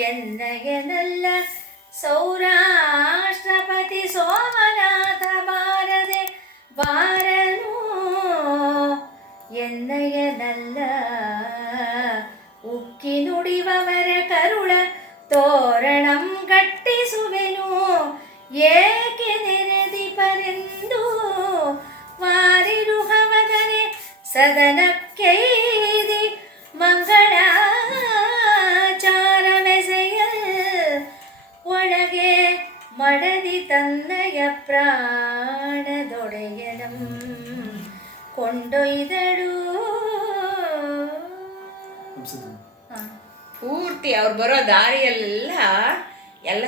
ಎನ್ನಯನಲ್ಲ ಸೌರಾಷ್ಟ್ರಪತಿ ಸೋಮನಾಥ ಬಾರನು ಎನ್ನಯನಲ್ಲ ಉಕ್ಕಿ ನುಡಿವವರ ಕರುಳ ತೋರಣಂ ಗಟ್ಟಿಸುವೆನು ಏಕೆ ನೆರೆದಿಪರೆಂದು ವಾರಿರುಹವದರೆ ಸದನಕ್ಕೈದಿ ಮಂಗಳಾಚಾರವೆಸೆಯಲ್ ಒಳಗೆ ಮಡದಿ ತನ್ನಯ ಪ್ರಾಣದೊಡೆಯನಂ ಕೊಂಡೊಯ್ದಳು. ಪೂರ್ತಿ ಅವ್ರು ಬರೋ ದಾರಿಯೆಲ್ಲ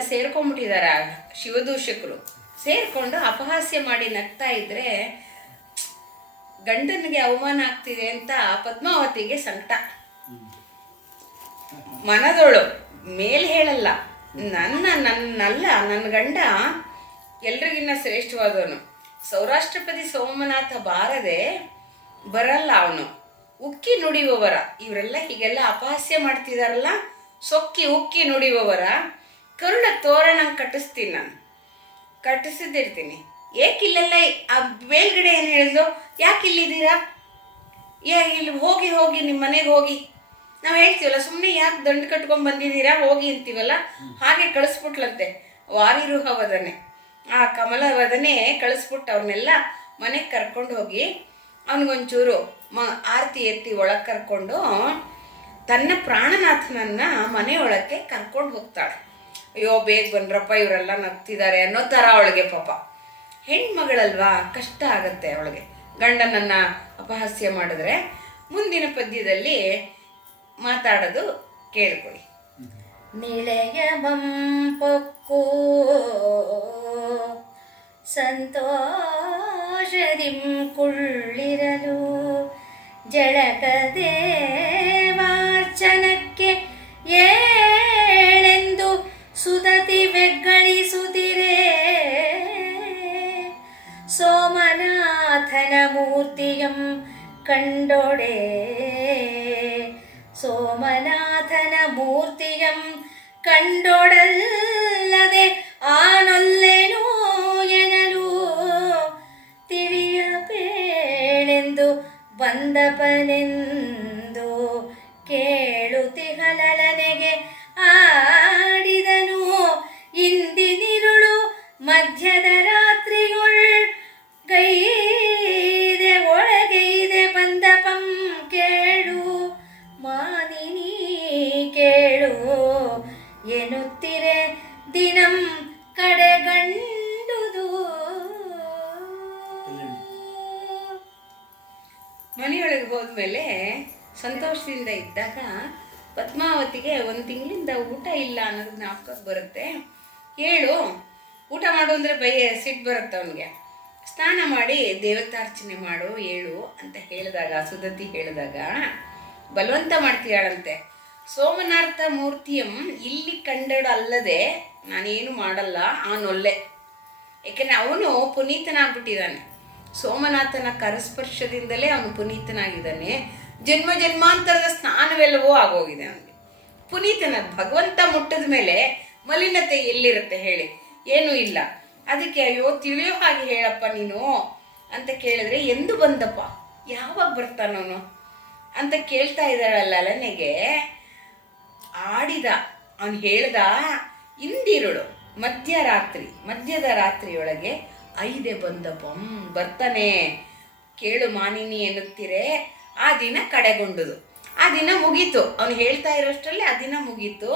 ಸೇರ್ಕೊಂಡ್ಬಿಟ್ಟಿದ್ದಾರೆ. ಶಿವದೂಷಕರು ಸೇರ್ಕೊಂಡು ಅಪಹಾಸ್ಯ ಮಾಡಿ ನಗ್ತಾ ಇದ್ರೆ ಗಂಡನಿಗೆ ಅವಮಾನ ಆಗ್ತಿದೆ ಅಂತ ಪದ್ಮಾವತಿಗೆ ಸಂಕಟ. ಮನದೋಳು ಮೇಲೆ ಹೇಳಲ್ಲ, ನನ್ನ ಗಂಡ ಎಲ್ರಿಗಿನ್ನ ಶ್ರೇಷ್ಠವಾದವನು. ಸೌರಾಷ್ಟ್ರಪತಿ ಸೋಮನಾಥ ಬರಲ್ಲ ಅವನು. ಉಕ್ಕಿ ನುಡಿಯುವವರ, ಇವರೆಲ್ಲ ಹೀಗೆಲ್ಲ ಅಪಹಾಸ್ಯ ಮಾಡ್ತಿದಾರಲ್ಲ, ಉಕ್ಕಿ ನುಡಿಯುವವರ ಕರುಳ ತೋರಣ ಕಟ್ಟಿಸ್ತೀನಿ, ನಾನು ಕಟ್ಟಿಸಿದ್ದಿರ್ತೀನಿ. ಏಕಿಲ್ಲೆಲ್ಲ ಆ ಮೇಲ್ಗಡೆ ಏನು ಹೇಳಿದ್ರು, ಯಾಕೆ ಇಲ್ಲಿದ್ದೀರಾ, ಇಲ್ಲಿ ಹೋಗಿ ನಿಮ್ಮ ಮನೆಗೆ ಹೋಗಿ, ನಾವು ಹೇಳ್ತೀವಲ್ಲ ಸುಮ್ಮನೆ ಯಾಕೆ ದಂಡು ಕಟ್ಕೊಂಡು ಬಂದಿದ್ದೀರಾ ಹೋಗಿ ಅಂತೀವಲ್ಲ, ಹಾಗೆ ಕಳಿಸ್ಬಿಟ್ಲಂತೆ ವಾರಿರುಹವದನೆ. ಆ ಕಮಲವದನೆ ಕಳಿಸ್ಬಿಟ್ಟು ಅವ್ರನ್ನೆಲ್ಲ ಮನೆಗೆ ಕರ್ಕೊಂಡು ಹೋಗಿ ಅವನಿಗೊಂಚೂರು ಆರತಿ ಎತ್ತಿ ಒಳಗೆ ಕರ್ಕೊಂಡು ತನ್ನ ಪ್ರಾಣನಾಥನನ್ನು ಮನೆಯೊಳಕ್ಕೆ ಕರ್ಕೊಂಡು ಹೋಗ್ತಾಳೆ. ಅಯ್ಯೋ ಬೇಗ ಬಂದ್ರಪ್ಪ ಇವರೆಲ್ಲ ನಗ್ತಿದ್ದಾರೆ ಅನ್ನೋ ಥರ ಅವಳಿಗೆ. ಪಾಪ ಹೆಣ್ಮಗಳಲ್ವಾ, ಕಷ್ಟ ಆಗತ್ತೆ ಅವಳಿಗೆ ಗಂಡನನ್ನು ಅಪಹಾಸ್ಯ ಮಾಡಿದ್ರೆ. ಮುಂದಿನ ಮಾತಾಡೋದು ಕೇಳ್ಕೊಳ್ಳಿ. ನಿಳೆಯಮಂ ಪೊಕ್ಕು ಸಂತೋಷದಿಂ ಕುಳ್ಳಿರಲು ಜಳಕದೇವಾರ್ಚನಕ್ಕೆ ಏಳೆಂದು ಸುದತಿ ಬೆಗ್ಗಳಿಸುತ್ತಿರೆ ಸೋಮನಾಥನ ಮೂರ್ತಿಯಂ ಕಂಡೊಡೆ ಸೋಮನಾಥನ ಮೂರ್ತಿಯಂ ಕಂಡೊಡಲ್ಲದೆ ಆನೊಲ್ಲೆನೋ ಎನಲು ತಿಳಿಯಬೇಳೆಂದು ಬಂದಪನೆಂದು ಕೇಳುತ್ತಿಹಲನೆಗೆ ಆಡಿದನು ಇಂದಿನಿರುಳು ಮಧ್ಯದ ರಾತ್ರಿಯುಳ್ ಗೈದೆ ಒಳಗೈದೆ ಬಂದಪಂ ಕೇಳು ಮಾನಿನಿ ಕೇಳು ಎನ್ನುತ್ತಿರೆ ದಿನಂ ಕಡೆಗಂಡುದು. ಮನೆಯೊಳಗೆ ಹೋದ್ಮೇಲೆ ಸಂತೋಷದಿಂದ ಇದ್ದಾಗ ಪದ್ಮಾವತಿಗೆ 1 ತಿಂಗಳಿಂದ ಊಟ ಇಲ್ಲ ಅನ್ನೋದು ಜ್ಞಾಪಕಕ್ಕೆ ಬರುತ್ತೆ. ಹೇಳು ಊಟ ಮಾಡು ಅಂದರೆ ಸಿಟ್ಟು ಬರುತ್ತೆ ಅವನಿಗೆ. ಸ್ನಾನ ಮಾಡಿ ದೇವತಾರ್ಚನೆ ಮಾಡು ಹೇಳು ಅಂತ ಹೇಳಿದಾಗ ಸುದತಿ ಹೇಳಿದಾಗ ಬಲವಂತ ಮಾಡ್ತೀಯಾಳಂತೆ. ಸೋಮನಾಥ ಮೂರ್ತಿಯಂ ಇಲ್ಲಿ ಕಂಡಡಲ್ಲದೆ ನಾನೇನು ಮಾಡಲ್ಲ ಆನೊಲ್ಲೆ. ಏಕೆಂದರೆ ಅವನು ಪುನೀತನಾಗ್ಬಿಟ್ಟಿದ್ದಾನೆ. ಸೋಮನಾಥನ ಕರಸ್ಪರ್ಶದಿಂದಲೇ ಅವನು ಪುನೀತನಾಗಿದ್ದಾನೆ. ಜನ್ಮ ಜನ್ಮಾಂತರದ ಸ್ನಾನವೆಲ್ಲವೂ ಆಗೋಗಿದೆ ಅವನಿಗೆ. ಪುನೀತನ ಭಗವಂತ ಮುಟ್ಟಿದ ಮೇಲೆ ಮಲಿನತೆ ಎಲ್ಲಿರುತ್ತೆ ಹೇಳಿ. ಏನೂ ಇಲ್ಲ. ಅದಕ್ಕೆ ಅಯ್ಯೋ ತಿಳಿಯೋ ಹಾಗೆ ಹೇಳಪ್ಪ ನೀನು ಅಂತ ಕೇಳಿದ್ರೆ, ಎಂದು ಬಂದಪ್ಪ, ಯಾವಾಗ ಬರ್ತಾನವನು ಅಂತ ಕೇಳ್ತಾ ಇದ್ದಾಳಲ್ಲ ಲಲನೆಗೆ. ಆಡಿದ ಅವನು ಹೇಳ್ದ, ಇಂದಿರುಳು ಮಧ್ಯದ ರಾತ್ರಿಯೊಳಗೆ ಐದೆ ಬಂದಪ್ಪ, ಬರ್ತಾನೆ ಕೇಳು ಮಾನಿನಿ ಎನ್ನುತ್ತೀರೆ. ಆ ದಿನ ಕಡೆಗೊಂಡುದು, ಆ ದಿನ ಮುಗೀತು. ಅವನು ಹೇಳ್ತಾ ಇರೋಷ್ಟರಲ್ಲಿ ಆ ದಿನ ಮುಗೀತು.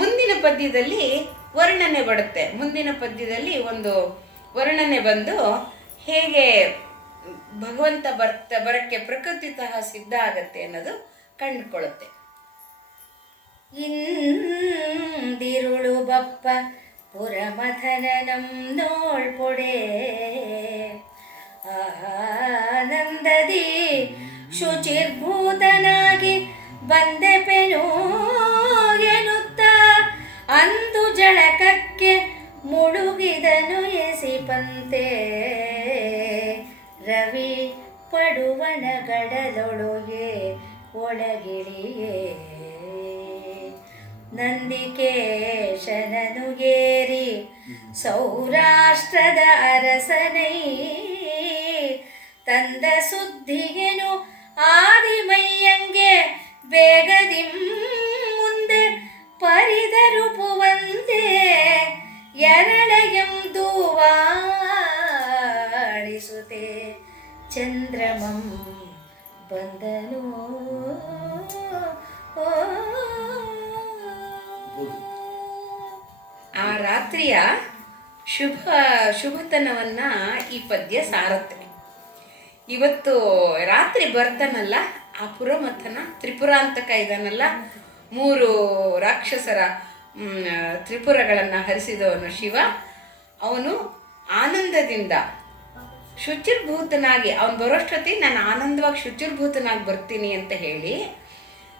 ಮುಂದಿನ ಪದ್ಯದಲ್ಲಿ ವರ್ಣನೆ ಬರುತ್ತೆ. ಮುಂದಿನ ಪದ್ಯದಲ್ಲಿ ಒಂದು ವರ್ಣನೆ ಬಂದು ಹೇಗೆ ಭಗವಂತ ಬರಕ್ಕೆ ಪ್ರಕೃತಿತಃ ಸಿದ್ಧ ಆಗತ್ತೆ ಅನ್ನೋದು ಕಂಡುಕೊಳ್ಳುತ್ತೆ. ಇಂದಿರುಳು ಬಪ್ಪ ಪುರಮಥನನಂ ನೋಳ್ಪೊಡೆ ಆನಂದದಿ ಶುಚಿರ್ಭೂತನಾಗಿ ಬಂದೆಪೆನು ಎನ್ನುತ್ತ ಅಂದು ಜಳಕಕ್ಕೆ ಮುಳುಗಿದನು ಎಸಿಪಂತೆ ರವಿ ಪಡುವನ ಗಡಲೊಳಗೆ ಒಳಗಿಳಿಯೇ ನಂದಿಕೇಶನನು ಏರಿ ಸೌರಾಷ್ಟ್ರದ ಅರಸನೈ ತಂದ ಸುದ್ದಿಗೆನು ಆದಿಮಯ್ಯಂಗೆ ಬೇಗದಿ ಮುಂದೆ ಪರಿದರುಪುವಂತೆ ಎರಳೆಯಂ ದೂವಾಳಿಸುತ್ತೆ ಚಂದ್ರಮಂ ಬಂದನು. ಆ ರಾತ್ರಿಯ ಶುಭತನವನ್ನ ಈ ಪದ್ಯ ಸಾರುತ್ತೆ. ಇವತ್ತು ರಾತ್ರಿ ಬರ್ತಾನಲ್ಲ ಆ ಪುರಮಥನ, ತ್ರಿಪುರಾಂತಕ ಇದಾನಲ್ಲ, 3 ರಾಕ್ಷಸರ ತ್ರಿಪುರಗಳನ್ನು ಹರಿಸಿದವನು ಶಿವ. ಅವನು ಆನಂದದಿಂದ ಶುಚಿರ್ಭೂತನಾಗಿ, ಅವನು ಬರೋಷ್ಟೊತ್ತಿಗೆ ನಾನು ಆನಂದವಾಗಿ ಶುಚಿರ್ಭೂತನಾಗಿ ಬರ್ತೀನಿ ಅಂತ ಹೇಳಿ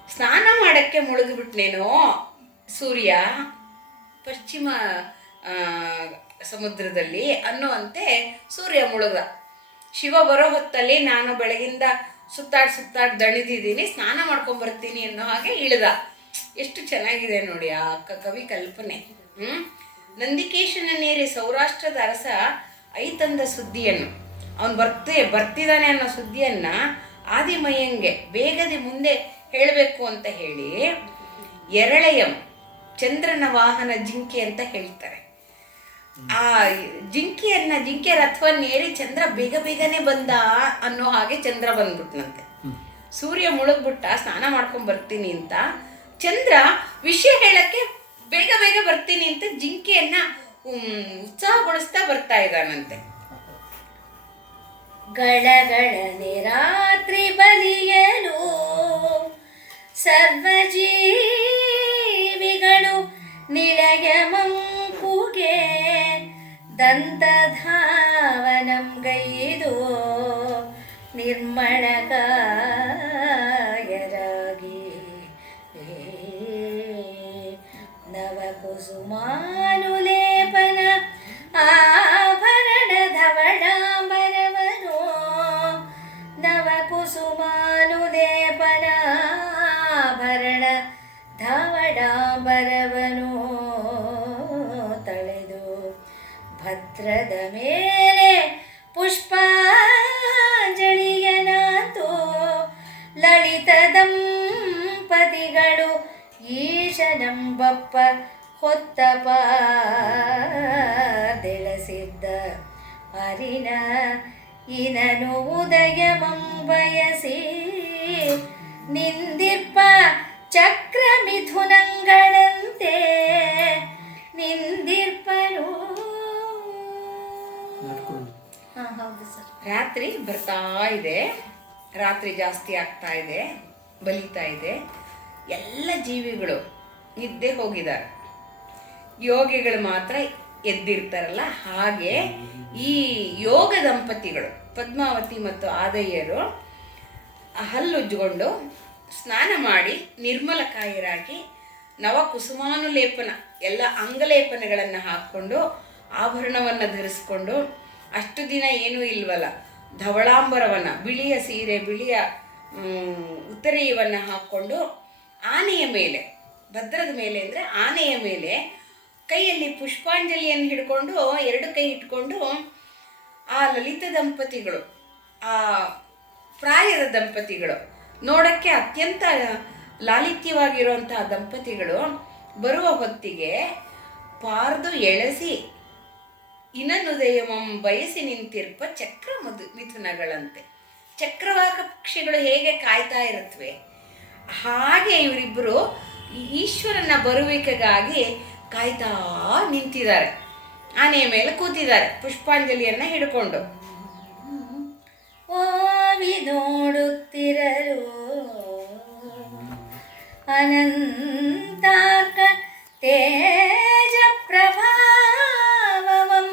ಸ್ನಾನ ಮಾಡೋಕ್ಕೆ ಮುಳುಗಿಬಿಟ್ನೇನೋ ಸೂರ್ಯ ಪಶ್ಚಿಮ ಸಮುದ್ರದಲ್ಲಿ ಅನ್ನುವಂತೆ ಸೂರ್ಯ ಮುಳುಗ್ದ. ಶಿವ ಬರೋ ಹೊತ್ತಲ್ಲಿ ನಾನು ಬೆಳಗಿಂದ ಸುತ್ತಾಡಿ ದಣಿದಿದ್ದೀನಿ, ಸ್ನಾನ ಮಾಡ್ಕೊಂಬರ್ತೀನಿ ಅನ್ನೋ ಹಾಗೆ ಇಳಿದ. ಎಷ್ಟು ಚೆನ್ನಾಗಿದೆ ನೋಡಿ ಆ ಕವಿ ಕಲ್ಪನೆ. ನಂದಿಕೇಶನೇರಿ ಸೌರಾಷ್ಟ್ರದ ಅರಸ ಐತಂದ ಸುದ್ದಿಯನ್ನು, ಅವನು ಬರ್ತಿದ್ದಾನೆ ಅನ್ನೋ ಸುದ್ದಿಯನ್ನು ಆದಿಮಯ್ಯಂಗೆ ಬೇಗದಿ ಮುಂದೆ ಹೇಳಬೇಕು ಅಂತ ಹೇಳಿ ಎರಳೆಯಂ ಚಂದ್ರನ ವಾಹನ ಜಿಂಕೆ ಅಂತ ಹೇಳ್ತಾರೆ. ಆ ಜಿಂಕೆ ರಥವನ್ನೇರಿ ಚಂದ್ರ ಬೇಗನೆ ಬಂದ ಅನ್ನೋ ಹಾಗೆ ಚಂದ್ರ ಬಂದ್ಬಿಟ್ನಂತೆ. ಸೂರ್ಯ ಮುಳುಗ್ಬಿಟ್ಟ, ಸ್ನಾನ ಮಾಡ್ಕೊಂಡ್ ಬರ್ತೀನಿ ಅಂತ. ಚಂದ್ರ ವಿಷಯ ಹೇಳಕ್ಕೆ ಬೇಗ ಬರ್ತೀನಿ ಅಂತ ಜಿಂಕೆಯನ್ನ ಉತ್ಸಾಹಗೊಳಿಸ್ತಾ ಬರ್ತಾ ಇದ್ದಾನಂತೆ. ಗಳಗಳನೆ ರಾತ್ರಿ ಬಲಿಯಲು ಸರ್ವಜೀವಿಗಳು ನಿಳಯ ಮಂಕುಗೆ ದಂತಧಾವನಂ ಗೈದು ನಿರ್ಮಳಕಾಯರಾಗಿ ನವಕುಸುಮಾನುಲೇಪನ ಆಭರಣ ಧವಳಾಂಬರವನು ನವಕುಸುಮಾನುಲೇಪನ ಆಭರಣ ಧವಳಾಂಬರವನು ತಳೆದು ಭದ್ರದ ಮೇಲೆ ಪುಷ್ಪಾಂಜಲಿಯನಾತು ಲಲಿತ ದಂಪತಿಗಳು ಈಶನಂಬಪ್ಪ ಹೊತ್ತ ಪಾದೆಳಸಿದ್ದ ಅರಿನ ಇನನು ಉದಯಮಂ ಬಯಸಿ ನಿಂದಿಪ್ಪ ಚಕ್ರ ಮಿಥುನಂಗಳಂತೆ ನಿಂದಿರ್ಪನು. ಹೌದು ಸರ್. ರಾತ್ರಿ ಬರ್ತಾ ಇದೆ, ರಾತ್ರಿ ಜಾಸ್ತಿ ಆಗ್ತಾ ಇದೆ, ಬಲಿತಾ ಇದೆ. ಎಲ್ಲ ಜೀವಿಗಳು ನಿದ್ದೆ ಹೋಗಿದ್ದಾರೆ, ಯೋಗಿಗಳು ಮಾತ್ರ ಎದ್ದಿರ್ತಾರಲ್ಲ. ಹಾಗೆ ಈ ಯೋಗ ದಂಪತಿಗಳು ಪದ್ಮಾವತಿ ಮತ್ತು ಆದಯ್ಯರು ಹಲ್ಲುಜ್ಜಿಕೊಂಡು ಸ್ನಾನ ಮಾಡಿ ನಿರ್ಮಲಕಾಯರಾಗಿ ನವಕುಸುಮಾನುಲೇಪನ ಎಲ್ಲ ಅಂಗಲೇಪನಗಳನ್ನು ಹಾಕ್ಕೊಂಡು ಆಭರಣವನ್ನು ಧರಿಸ್ಕೊಂಡು, ಅಷ್ಟು ದಿನ ಏನೂ ಇಲ್ವಲ್ಲ, ಧವಳಾಂಬರವನ್ನು ಬಿಳಿಯ ಸೀರೆ ಬಿಳಿಯ ಉತ್ತರೀಯವನ್ನು ಹಾಕ್ಕೊಂಡು ಆನೆಯ ಮೇಲೆ, ಭದ್ರದ ಮೇಲೆ ಅಂದರೆ ಆನೆಯ ಮೇಲೆ ಕೈಯಲ್ಲಿ ಪುಷ್ಪಾಂಜಲಿಯನ್ನು ಹಿಡ್ಕೊಂಡು 2 ಕೈ ಇಟ್ಕೊಂಡು ಆ ಲಲಿತ ದಂಪತಿಗಳು, ಆ ಪ್ರಾಯದ ದಂಪತಿಗಳು, ನೋಡೋಕ್ಕೆ ಅತ್ಯಂತ ಲಾಲಿತ್ಯವಾಗಿರುವಂತಹ ದಂಪತಿಗಳು ಬರುವ ಹೊತ್ತಿಗೆ ಪಾರ್ದು ಎಳಸಿ ಇನನುದಯಮಂ ಬಯಸಿ ನಿಂತಿರ್ಪ ಚಕ್ರ ಮಿಥುನಗಳಂತೆ. ಚಕ್ರವಾಕ ಪಕ್ಷಿಗಳು ಹೇಗೆ ಕಾಯ್ತಾ ಇರುತ್ತವೆ ಹಾಗೆ ಇವರಿಬ್ಬರು ಈಶ್ವರನ ಬರುವಿಕೆಗಾಗಿ ಕಾಯ್ತಾ ನಿಂತಿದ್ದಾರೆ. ಆನೆಯ ಮೇಲೆ ಕೂತಿದ್ದಾರೆ ಪುಷ್ಪಾಂಜಲಿಯನ್ನು ಹಿಡ್ಕೊಂಡು. ಓವಿ ನೋಡುತ್ತಿರಲು ಅನಂತಾರ್ಕ ತೇಜ ಪ್ರಭಾವವಂ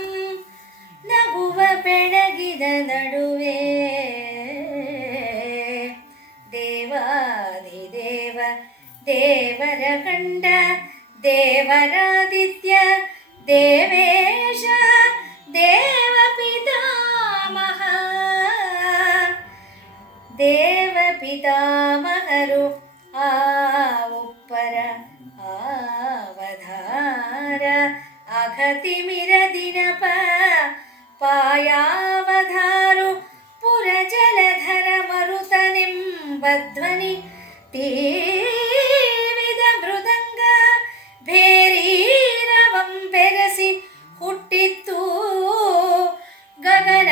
ನಗುವ ಬೆಳಗಿದ ನಡುವೆ ದೇವಾದಿದೇವ ದೇವರ ಕಂಡ ದೇವರಾದಿತ್ಯ ದೇವೇಶ ದೇವ ಪಿತಾಮಹ ದೇವ ಪಿತಾಮಹರು ಆ ಉಪ್ಪರ ಅವಧಾರ ಅಘತಿಮಿರ ದಿನಪ ಪಾಯಾವಧಾರು ಪುರ ಜಲಧರ ಮರುತನೆಂಬ ಧ್ವನಿ ತೀವಿದ ಮೃದಂಗ ಭೇರೀರವಂ ಬೆರೆಸಿ ಹುಟ್ಟಿತ್ತು ಗಗನ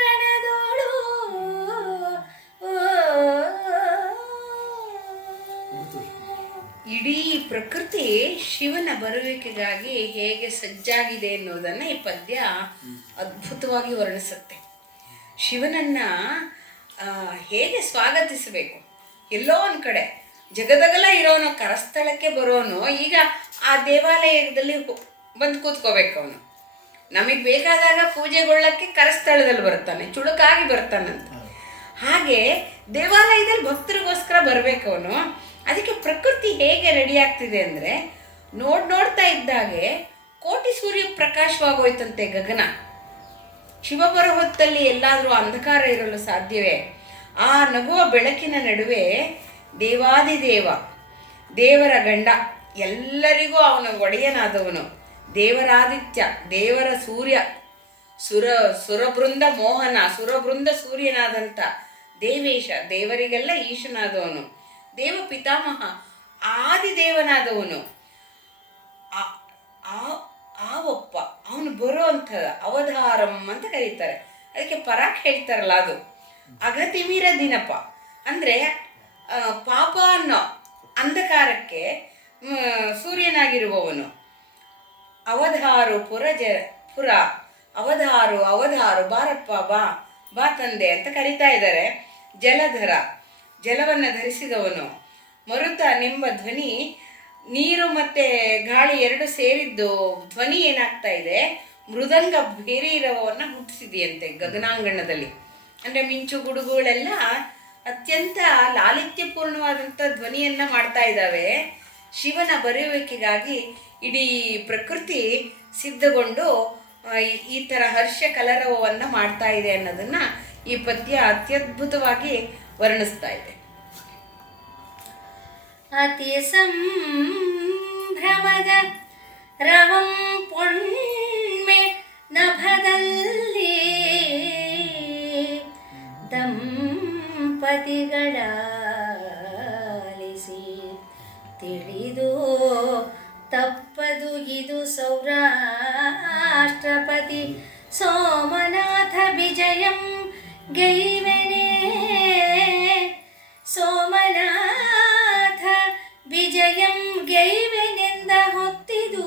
ಗಣದೋಳು. ಇಡೀ ಪ್ರಕೃತಿ ಶಿವನ ಬರುವಿಕೆಗಾಗಿ ಹೇಗೆ ಸಜ್ಜಾಗಿದೆ ಎನ್ನುವುದನ್ನು ಈ ಪದ್ಯ ಅದ್ಭುತವಾಗಿ ವರ್ಣಿಸುತ್ತೆ. ಶಿವನನ್ನ ಹೇಗೆ ಸ್ವಾಗತಿಸಬೇಕು. ಎಲ್ಲೋ ಒಂದು ಕಡೆ ಜಗದಗಲ ಇರೋನು, ಕರಸ್ಥಳಕ್ಕೆ ಬರೋನು ಈಗ ಆ ದೇವಾಲಯದಲ್ಲಿ ಬಂದು ಕೂತ್ಕೋಬೇಕು. ಅವನು ನಮಗೆ ಬೇಕಾದಾಗ ಪೂಜೆಗೊಳ್ಳಕ್ಕೆ ಕರಸ್ಥಳದಲ್ಲಿ ಬರ್ತಾನೆ, ಚುಳುಕಾಗಿ ಬರ್ತಾನಂತ. ಹಾಗೆ ದೇವಾಲಯದಲ್ಲಿ ಭಕ್ತರಿಗೋಸ್ಕರ ಬರಬೇಕು ಅವನು. ಅದಕ್ಕೆ ಪ್ರಕೃತಿ ಹೇಗೆ ರೆಡಿ ಆಗ್ತಿದೆ ಅಂದರೆ, ನೋಡ್ತಾ ಇದ್ದಾಗೆ ಕೋಟಿ ಸೂರ್ಯ ಪ್ರಕಾಶವಾಗೋಯ್ತಂತೆ ಗಗನ. ಶಿವ ಬರೋ ಹೊತ್ತಲ್ಲಿ ಎಲ್ಲಾದರೂ ಅಂಧಕಾರ ಇರಲು ಸಾಧ್ಯವೇ? ಆ ನಗುವ ಬೆಳಕಿನ ನಡುವೆ ದೇವಾದಿದೇವ, ದೇವರ ಗಂಡ, ಎಲ್ಲರಿಗೂ ಅವನ ಒಡೆಯನಾದವನು, ದೇವರಾದಿತ್ಯ, ದೇವರ ಸೂರ್ಯ, ಸುರಬೃಂದ ಮೋಹನ, ಸುರಬೃಂದ ಸೂರ್ಯನಾದಂಥ ದೇವೇಶ, ದೇವರಿಗೆಲ್ಲ ಈಶನಾದವನು, ದೇವ ಪಿತಾಮಹ, ಆದಿದೇವನಾದವನು, ಆ ಒಪ್ಪ ಅವನು ಬರೋ ಅಂಥದ ಅವಧಾರಂ ಅಂತ ಕರೀತಾರೆ. ಅದಕ್ಕೆ ಪರಾಕ್ ಹೇಳ್ತಾರಲ್ಲ ಅದು. ಅಗತಿಮೀರ ದಿನಪ ಅಂದರೆ ಪಾಪ ಅನ್ನೋ ಅಂಧಕಾರಕ್ಕೆ ಸೂರ್ಯನಾಗಿರುವವನು. ಅವಧಾರು ಪುರ ಅವಧಾರು ಬಾರಪ್ಪ ಬಾ ತಂದೆ ಅಂತ ಕರೀತಾ ಇದ್ದಾರೆ. ಜಲಧರ, ಜಲವನ್ನು ಧರಿಸಿದವನು. ಮರುತ ನಿಂಬ ಧ್ವನಿ, ನೀರು ಮತ್ತು ಗಾಳಿ ಎರಡು ಸೇರಿದ್ದು ಧ್ವನಿ ಏನಾಗ್ತಾ ಇದೆ, ಮೃದಂಗ ಭೇರೀರವವನ್ನು ಹುಟ್ಟಿಸಿದೆಯಂತೆ ಗಗನಾಂಗಣದಲ್ಲಿ. ಅಂದರೆ ಮಿಂಚು ಗುಡುಗುಗಳೆಲ್ಲ ಅತ್ಯಂತ ಲಾಲಿತ್ಯಪೂರ್ಣವಾದಂಥ ಧ್ವನಿಯನ್ನು ಮಾಡ್ತಾ ಇದ್ದಾವೆ. ಶಿವನ ಬರೆಯುವಿಕೆಗಾಗಿ ಇಡೀ ಪ್ರಕೃತಿ ಸಿದ್ಧಗೊಂಡು ಈ ಥರ ಹರ್ಷ ಕಲರವವನ್ನು ಮಾಡ್ತಾ ಇದೆ ಅನ್ನೋದನ್ನು ಈ ಪದ್ಯ ಅತ್ಯದ್ಭುತವಾಗಿ ವರ್ಣಿಸ್ತಾ ಇದೆ. ಅತಿ ಸಂಭ್ರಮದ ರವಂ ಪೊಣ್ಮೆ ನಭದಲ್ಲಿ ದಂಪತಿಗಳಾಲಿಸಿ ತಿಳಿದು ತಪ್ಪದು ಇದು ಸೌರಾಷ್ಟ್ರಪತಿ ಸೋಮನಾಥ ವಿಜಯಂ ಗೈವೆನೆ. ಸೋಮನಾಥ ವಿಜಯಂ ಗೈವೆನೆಂದ ಹೊತ್ತಿದು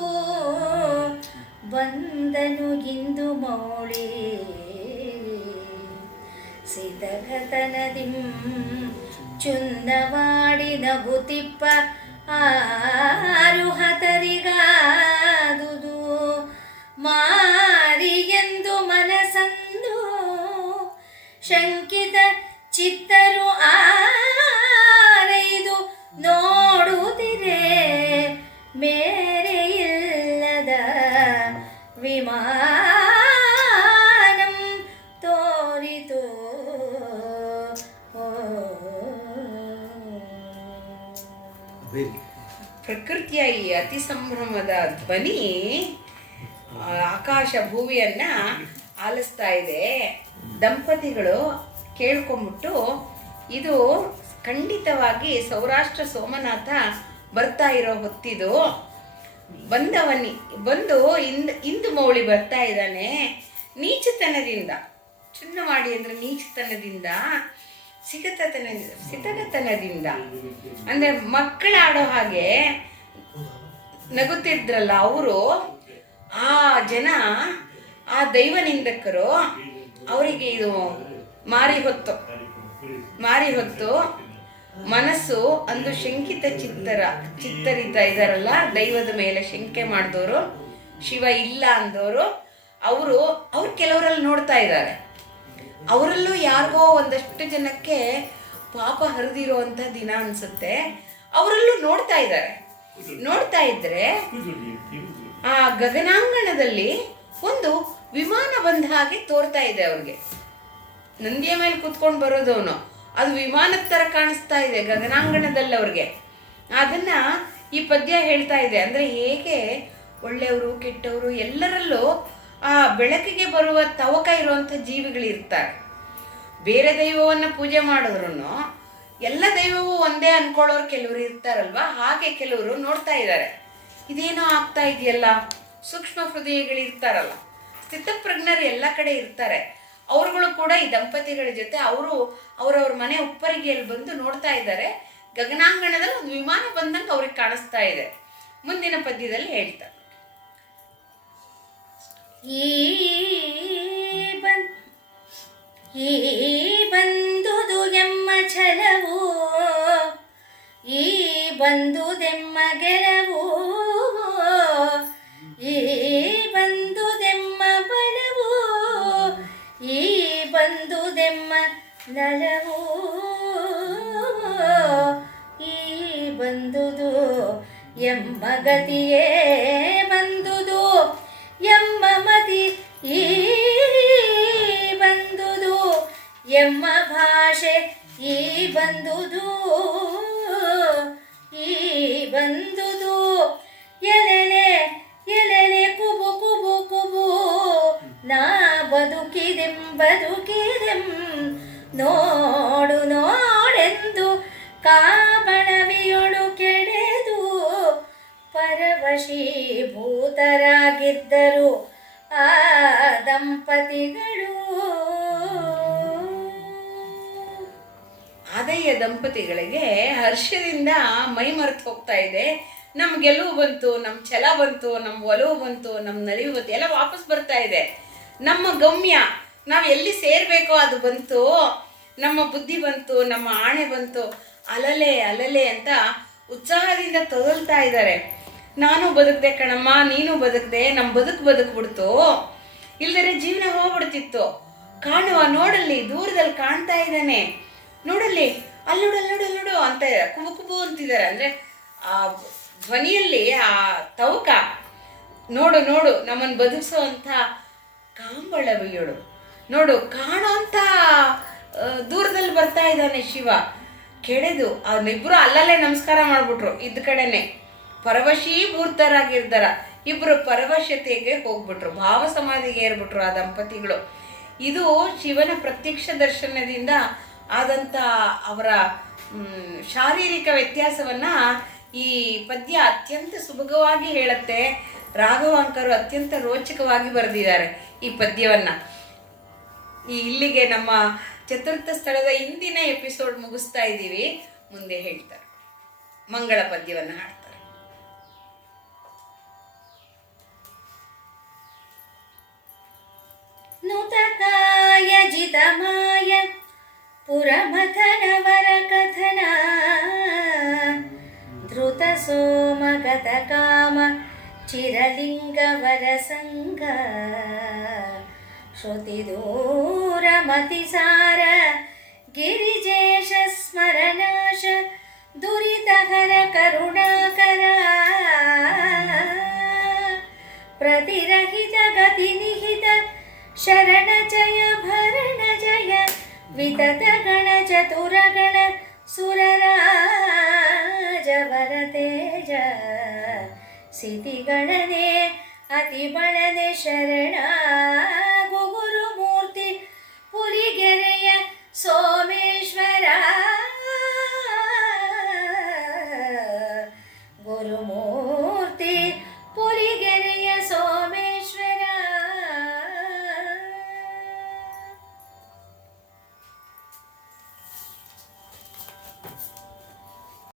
ಬಂದನು ಇಂದು ಮೌಳಿ ಸಿತಘತನದಿಂ ಚುನ್ನವಾಡಿ ನಗುತಿಪ್ಪ ಆರುಹತರಿಗಾದುದು ಮಾರಿಯೆಂದು ಮನಸಂದು ಶಂಕಿತ ಚಿತ್ತರು ಆರೈದು ನೋಡುತ್ತಿರೆ ಮೇರೆ ಇಲ್ಲದ ವಿಮಾನಂ ತೋರಿತು. ಪ್ರಕೃತಿಯ ಈ ಅತಿ ಸಂಭ್ರಮದ ಧ್ವನಿ ಆಕಾಶ ಭೂಮಿಯನ್ನ ಆಲಿಸ್ತಾ ಇದೆ. ದಂಪತಿಗಳು ಕೇಳ್ಕೊಂಬಿಟ್ಟು ಇದು ಖಂಡಿತವಾಗಿ ಸೌರಾಷ್ಟ್ರ ಸೋಮನಾಥ ಬರ್ತಾ ಇರೋ ಹೊತ್ತಿದು, ಬಂದು ಇಂದು ಮೌಳಿ ಬರ್ತಾ ಇದ್ದಾನೆ. ನೀಚತನದಿಂದ, ಚುನ್ನವಾಡಿ ಅಂದ್ರೆ ನೀಚತನದಿಂದ, ಸಿತಗತನದಿಂದ ಅಂದ್ರೆ ಮಕ್ಕಳಾಡೋ ಹಾಗೆ ನಗುತ್ತಿದ್ರಲ್ಲ ಅವರು, ಆ ಜನ, ಆ ದೈವ ನಿಂದಕರು, ಅವರಿಗೆ ಇದು ಮಾರಿ ಹೊತ್ತು ಮನಸ್ಸು ಅಂದು ಶಂಕಿತ ಚಿತ್ತರಿತ ಇದಾರಲ್ಲ, ದೈವದ ಮೇಲೆ ಶಂಕೆ ಮಾಡಿದವರು, ಶಿವ ಇಲ್ಲ ಅಂದವರು, ಅವರು ಕೆಲವರಲ್ಲಿ ನೋಡ್ತಾ ಇದ್ದಾರೆ. ಅವರಲ್ಲೂ ಯಾರಿಗೋ ಒಂದಷ್ಟು ಜನಕ್ಕೆ ಪಾಪ ಹರಿದಿರುವಂಥ ದಿನ ಅನ್ಸುತ್ತೆ. ಅವರಲ್ಲೂ ನೋಡ್ತಾ ಇದ್ರೆ ಆ ಗಗನಾಂಗಣದಲ್ಲಿ ಒಂದು ವಿಮಾನ ಬಂದ ಹಾಗೆ ತೋರ್ತಾ ಇದೆ ಅವ್ರಿಗೆ. ನಂದಿಯ ಮೇಲೆ ಕೂತ್ಕೊಂಡು ಬರೋದವನು, ಅದು ವಿಮಾನದ ಥರ ಕಾಣಿಸ್ತಾ ಇದೆ ಗಗನಾಂಗಣದಲ್ಲಿ ಅವ್ರಿಗೆ. ಅದನ್ನ ಈ ಪದ್ಯ ಹೇಳ್ತಾ ಇದೆ. ಅಂದ್ರೆ ಹೇಗೆ ಒಳ್ಳೆಯವರು ಕೆಟ್ಟವರು ಎಲ್ಲರಲ್ಲೂ ಆ ಬೆಳಕಿಗೆ ಬರುವ ತವಕ ಇರುವಂಥ ಜೀವಿಗಳಿರ್ತಾರೆ. ಬೇರೆ ದೈವವನ್ನು ಪೂಜೆ ಮಾಡಿದ್ರು ಎಲ್ಲ ದೈವವೂ ಒಂದೇ ಅನ್ಕೊಳ್ಳೋರು ಕೆಲವರು ಇರ್ತಾರಲ್ವಾ, ಹಾಗೆ ಕೆಲವರು ನೋಡ್ತಾ ಇದ್ದಾರೆ, ಇದೇನೋ ಆಗ್ತಾ ಇದೆಯಲ್ಲ. ಸೂಕ್ಷ್ಮ ಹೃದಯಗಳಿರ್ತಾರಲ್ಲ, ಸ್ಥಿತಪ್ರಜ್ಞರು ಎಲ್ಲ ಕಡೆ ಇರ್ತಾರೆ. ಅವ್ರುಗಳು ಕೂಡ ಈ ದಂಪತಿಗಳ ಜೊತೆ ಅವರವ್ರ ಮನೆ ಉಪ್ಪರಿಗೆಯಲ್ಲಿ ಬಂದು ನೋಡ್ತಾ ಇದ್ದಾರೆ. ಗಗನಾಂಗಣದಲ್ಲಿ ಒಂದು ವಿಮಾನ ಬಂದಂಗೆ ಅವ್ರಿಗೆ ಕಾಣಿಸ್ತಾ ಇದೆ. ಮುಂದಿನ ಪದ್ಯದಲ್ಲಿ ಹೇಳ್ತಾರೆ, ಈ ಬಂದುದು ಎಮ್ಮ ಛಲವು, ಈ ಬಂದುದೆಮ್ಮ ಗೆಲವು, ಈ ಬಂದುದೆಮ್ಮ ಬಲವು, ಈ ಬಂದುದೆಮ್ಮ ನಲವು, ಈ ಬಂದುದು ಎಮ್ಮ ಗತಿಯೇ ಬಂದುದು ಎಮ್ಮ ಮತಿ, ಈ ಬಂದುದು ಎಮ್ಮ ಭಾಷೆ, ಈ ಬಂದುದು ಈ ಬಂದುದು ಎಲೆಲೆ ಎಲೆಲೆ ಕುಬು ಕುಬು ಕುಬು, ನಾ ಬದುಕಿದೆಂ ನೋಡು ನೋಡೆಂದು ಕಾಬಣವಿಯೊಳು ಕೆಡೆದು ಪರವಶೀಭೂತರಾಗಿದ್ದರು ಆ ದಂಪತಿಗಳು. ಆದಯ್ಯ ದಂಪತಿಗಳಿಗೆ ಹರ್ಷದಿಂದ ಮೈ ಮರೆತು ಹೋಗ್ತಾ ಇದೆ. ನಮ್ಮ ಗೆಲುವು ಬಂತು, ನಮ್ಮ ಛಲ ಬಂತು, ನಮ್ಮ ಒಲವು ಬಂತು, ನಮ್ಮ ನಲಿವು ಬಂತು, ಎಲ್ಲ ವಾಪಸ್ ಬರ್ತಾ ಇದೆ. ನಮ್ಮ ಗಮ್ಯ, ನಾವು ಎಲ್ಲಿ ಸೇರ್ಬೇಕೋ ಅದು ಬಂತು, ನಮ್ಮ ಬುದ್ಧಿ ಬಂತು, ನಮ್ಮ ಆಣೆ ಬಂತು, ಅಲಲೆ ಅಲಲೆ ಅಂತ ಉತ್ಸಾಹದಿಂದ ತೊದಲ್ತಾ ಇದ್ದಾರೆ. ನಾನು ಬದುಕ್ದೆ ಕಣಮ್ಮ, ನೀನು ಬದುಕ್ದೆ, ನಮ್ಮ ಬದುಕ್ಬಿಡ್ತು, ಇಲ್ದರೆ ಜೀವನ ಹೋಗ್ಬಿಡ್ತಿತ್ತು. ಕಾಣುವ, ನೋಡಲ್ಲಿ ದೂರದಲ್ಲಿ ಕಾಣ್ತಾ ಇದ್ದಾನೆ, ನೋಡಲ್ಲಿ ಅಲ್ಲೋಡು ಅಂತ ಕುಬು ಕುಬು ಅಂತಿದ್ದಾರೆ. ಅಂದ್ರೆ ಆ ಧ್ವನಿಯಲ್ಲಿ ಆ ತವಕ, ನೋಡು ನಮ್ಮನ್ನು ಬದುಕಿಸುವಂಥ ಕಾಂಬಳವಿಯೋಳು, ನೋಡು ಕಾಣೋ ಅಂತ ದೂರದಲ್ಲಿ ಬರ್ತಾ ಇದ್ದಾನೆ ಶಿವ. ಕೆಡೆದು ಅವನಿಬ್ರು ಅಲ್ಲಲ್ಲೇ ನಮಸ್ಕಾರ ಮಾಡ್ಬಿಟ್ರು. ಇದ್ದ ಕಡೆನೆ ಪರವಶೀಭೂತರಾಗಿರ್ತಾರ. ಇಬ್ರು ಪರವಶತೆಗೆ ಹೋಗ್ಬಿಟ್ರು, ಭಾವ ಸಮಾಧಿಗೆ ಏರ್ಬಿಟ್ರು ಆ ದಂಪತಿಗಳು. ಇದು ಶಿವನ ಪ್ರತ್ಯಕ್ಷ ದರ್ಶನದಿಂದ ಆದಂಥ ಅವರ ಶಾರೀರಿಕ ವ್ಯತ್ಯಾಸವನ್ನ ಈ ಪದ್ಯ ಅತ್ಯಂತ ಸುಭಗವಾಗಿ ಹೇಳುತ್ತೆ. ರಾಘವಾಂಕರು ಅತ್ಯಂತ ರೋಚಕವಾಗಿ ಬರೆದಿದ್ದಾರೆ ಈ ಪದ್ಯವನ್ನ. ಇಲ್ಲಿಗೆ ನಮ್ಮ ಚತುರ್ಥ ಸ್ಥಳದ ಇಂದಿನ ಎಪಿಸೋಡ್ ಮುಗಿಸ್ತಾ ಇದ್ದೀವಿ. ಮುಂದೆ ಹೇಳ್ತಾರೆ, ಮಂಗಳ ಪದ್ಯವನ್ನು ಹಾಡ್ತಾರೆ. ನುತಕಾಯ ಜಿತಮಾಯ ಪುರಮಥನ ವರ ಕಥನ, ಧೃತ ಸೋಮಗತ ಕಾಮ ಚಿರಲಿಂಗ ವರ ಸಂಗ, ಶ್ರುತಿ ದೂರ ಮತಿಸಾರ ಗಿರಿಜೇಶ ಸ್ಮರನಾಶ, ದುರಿತಹರ ಕರುಣಾಕರ, ಪ್ರತಿರಹಿತ ಗತಿ ನಿಹಿತ ಶರಣ ಜಯ ಭರಣ ಜಯ, ವಿತತ ಗಣ ಚತುರ ಗಣ ಸುರರಾಜ ವರ ತೇಜ. ಸಿದ್ಧಿಗಳನೆ ಅತಿ ಬಳನೆ ಶರಣ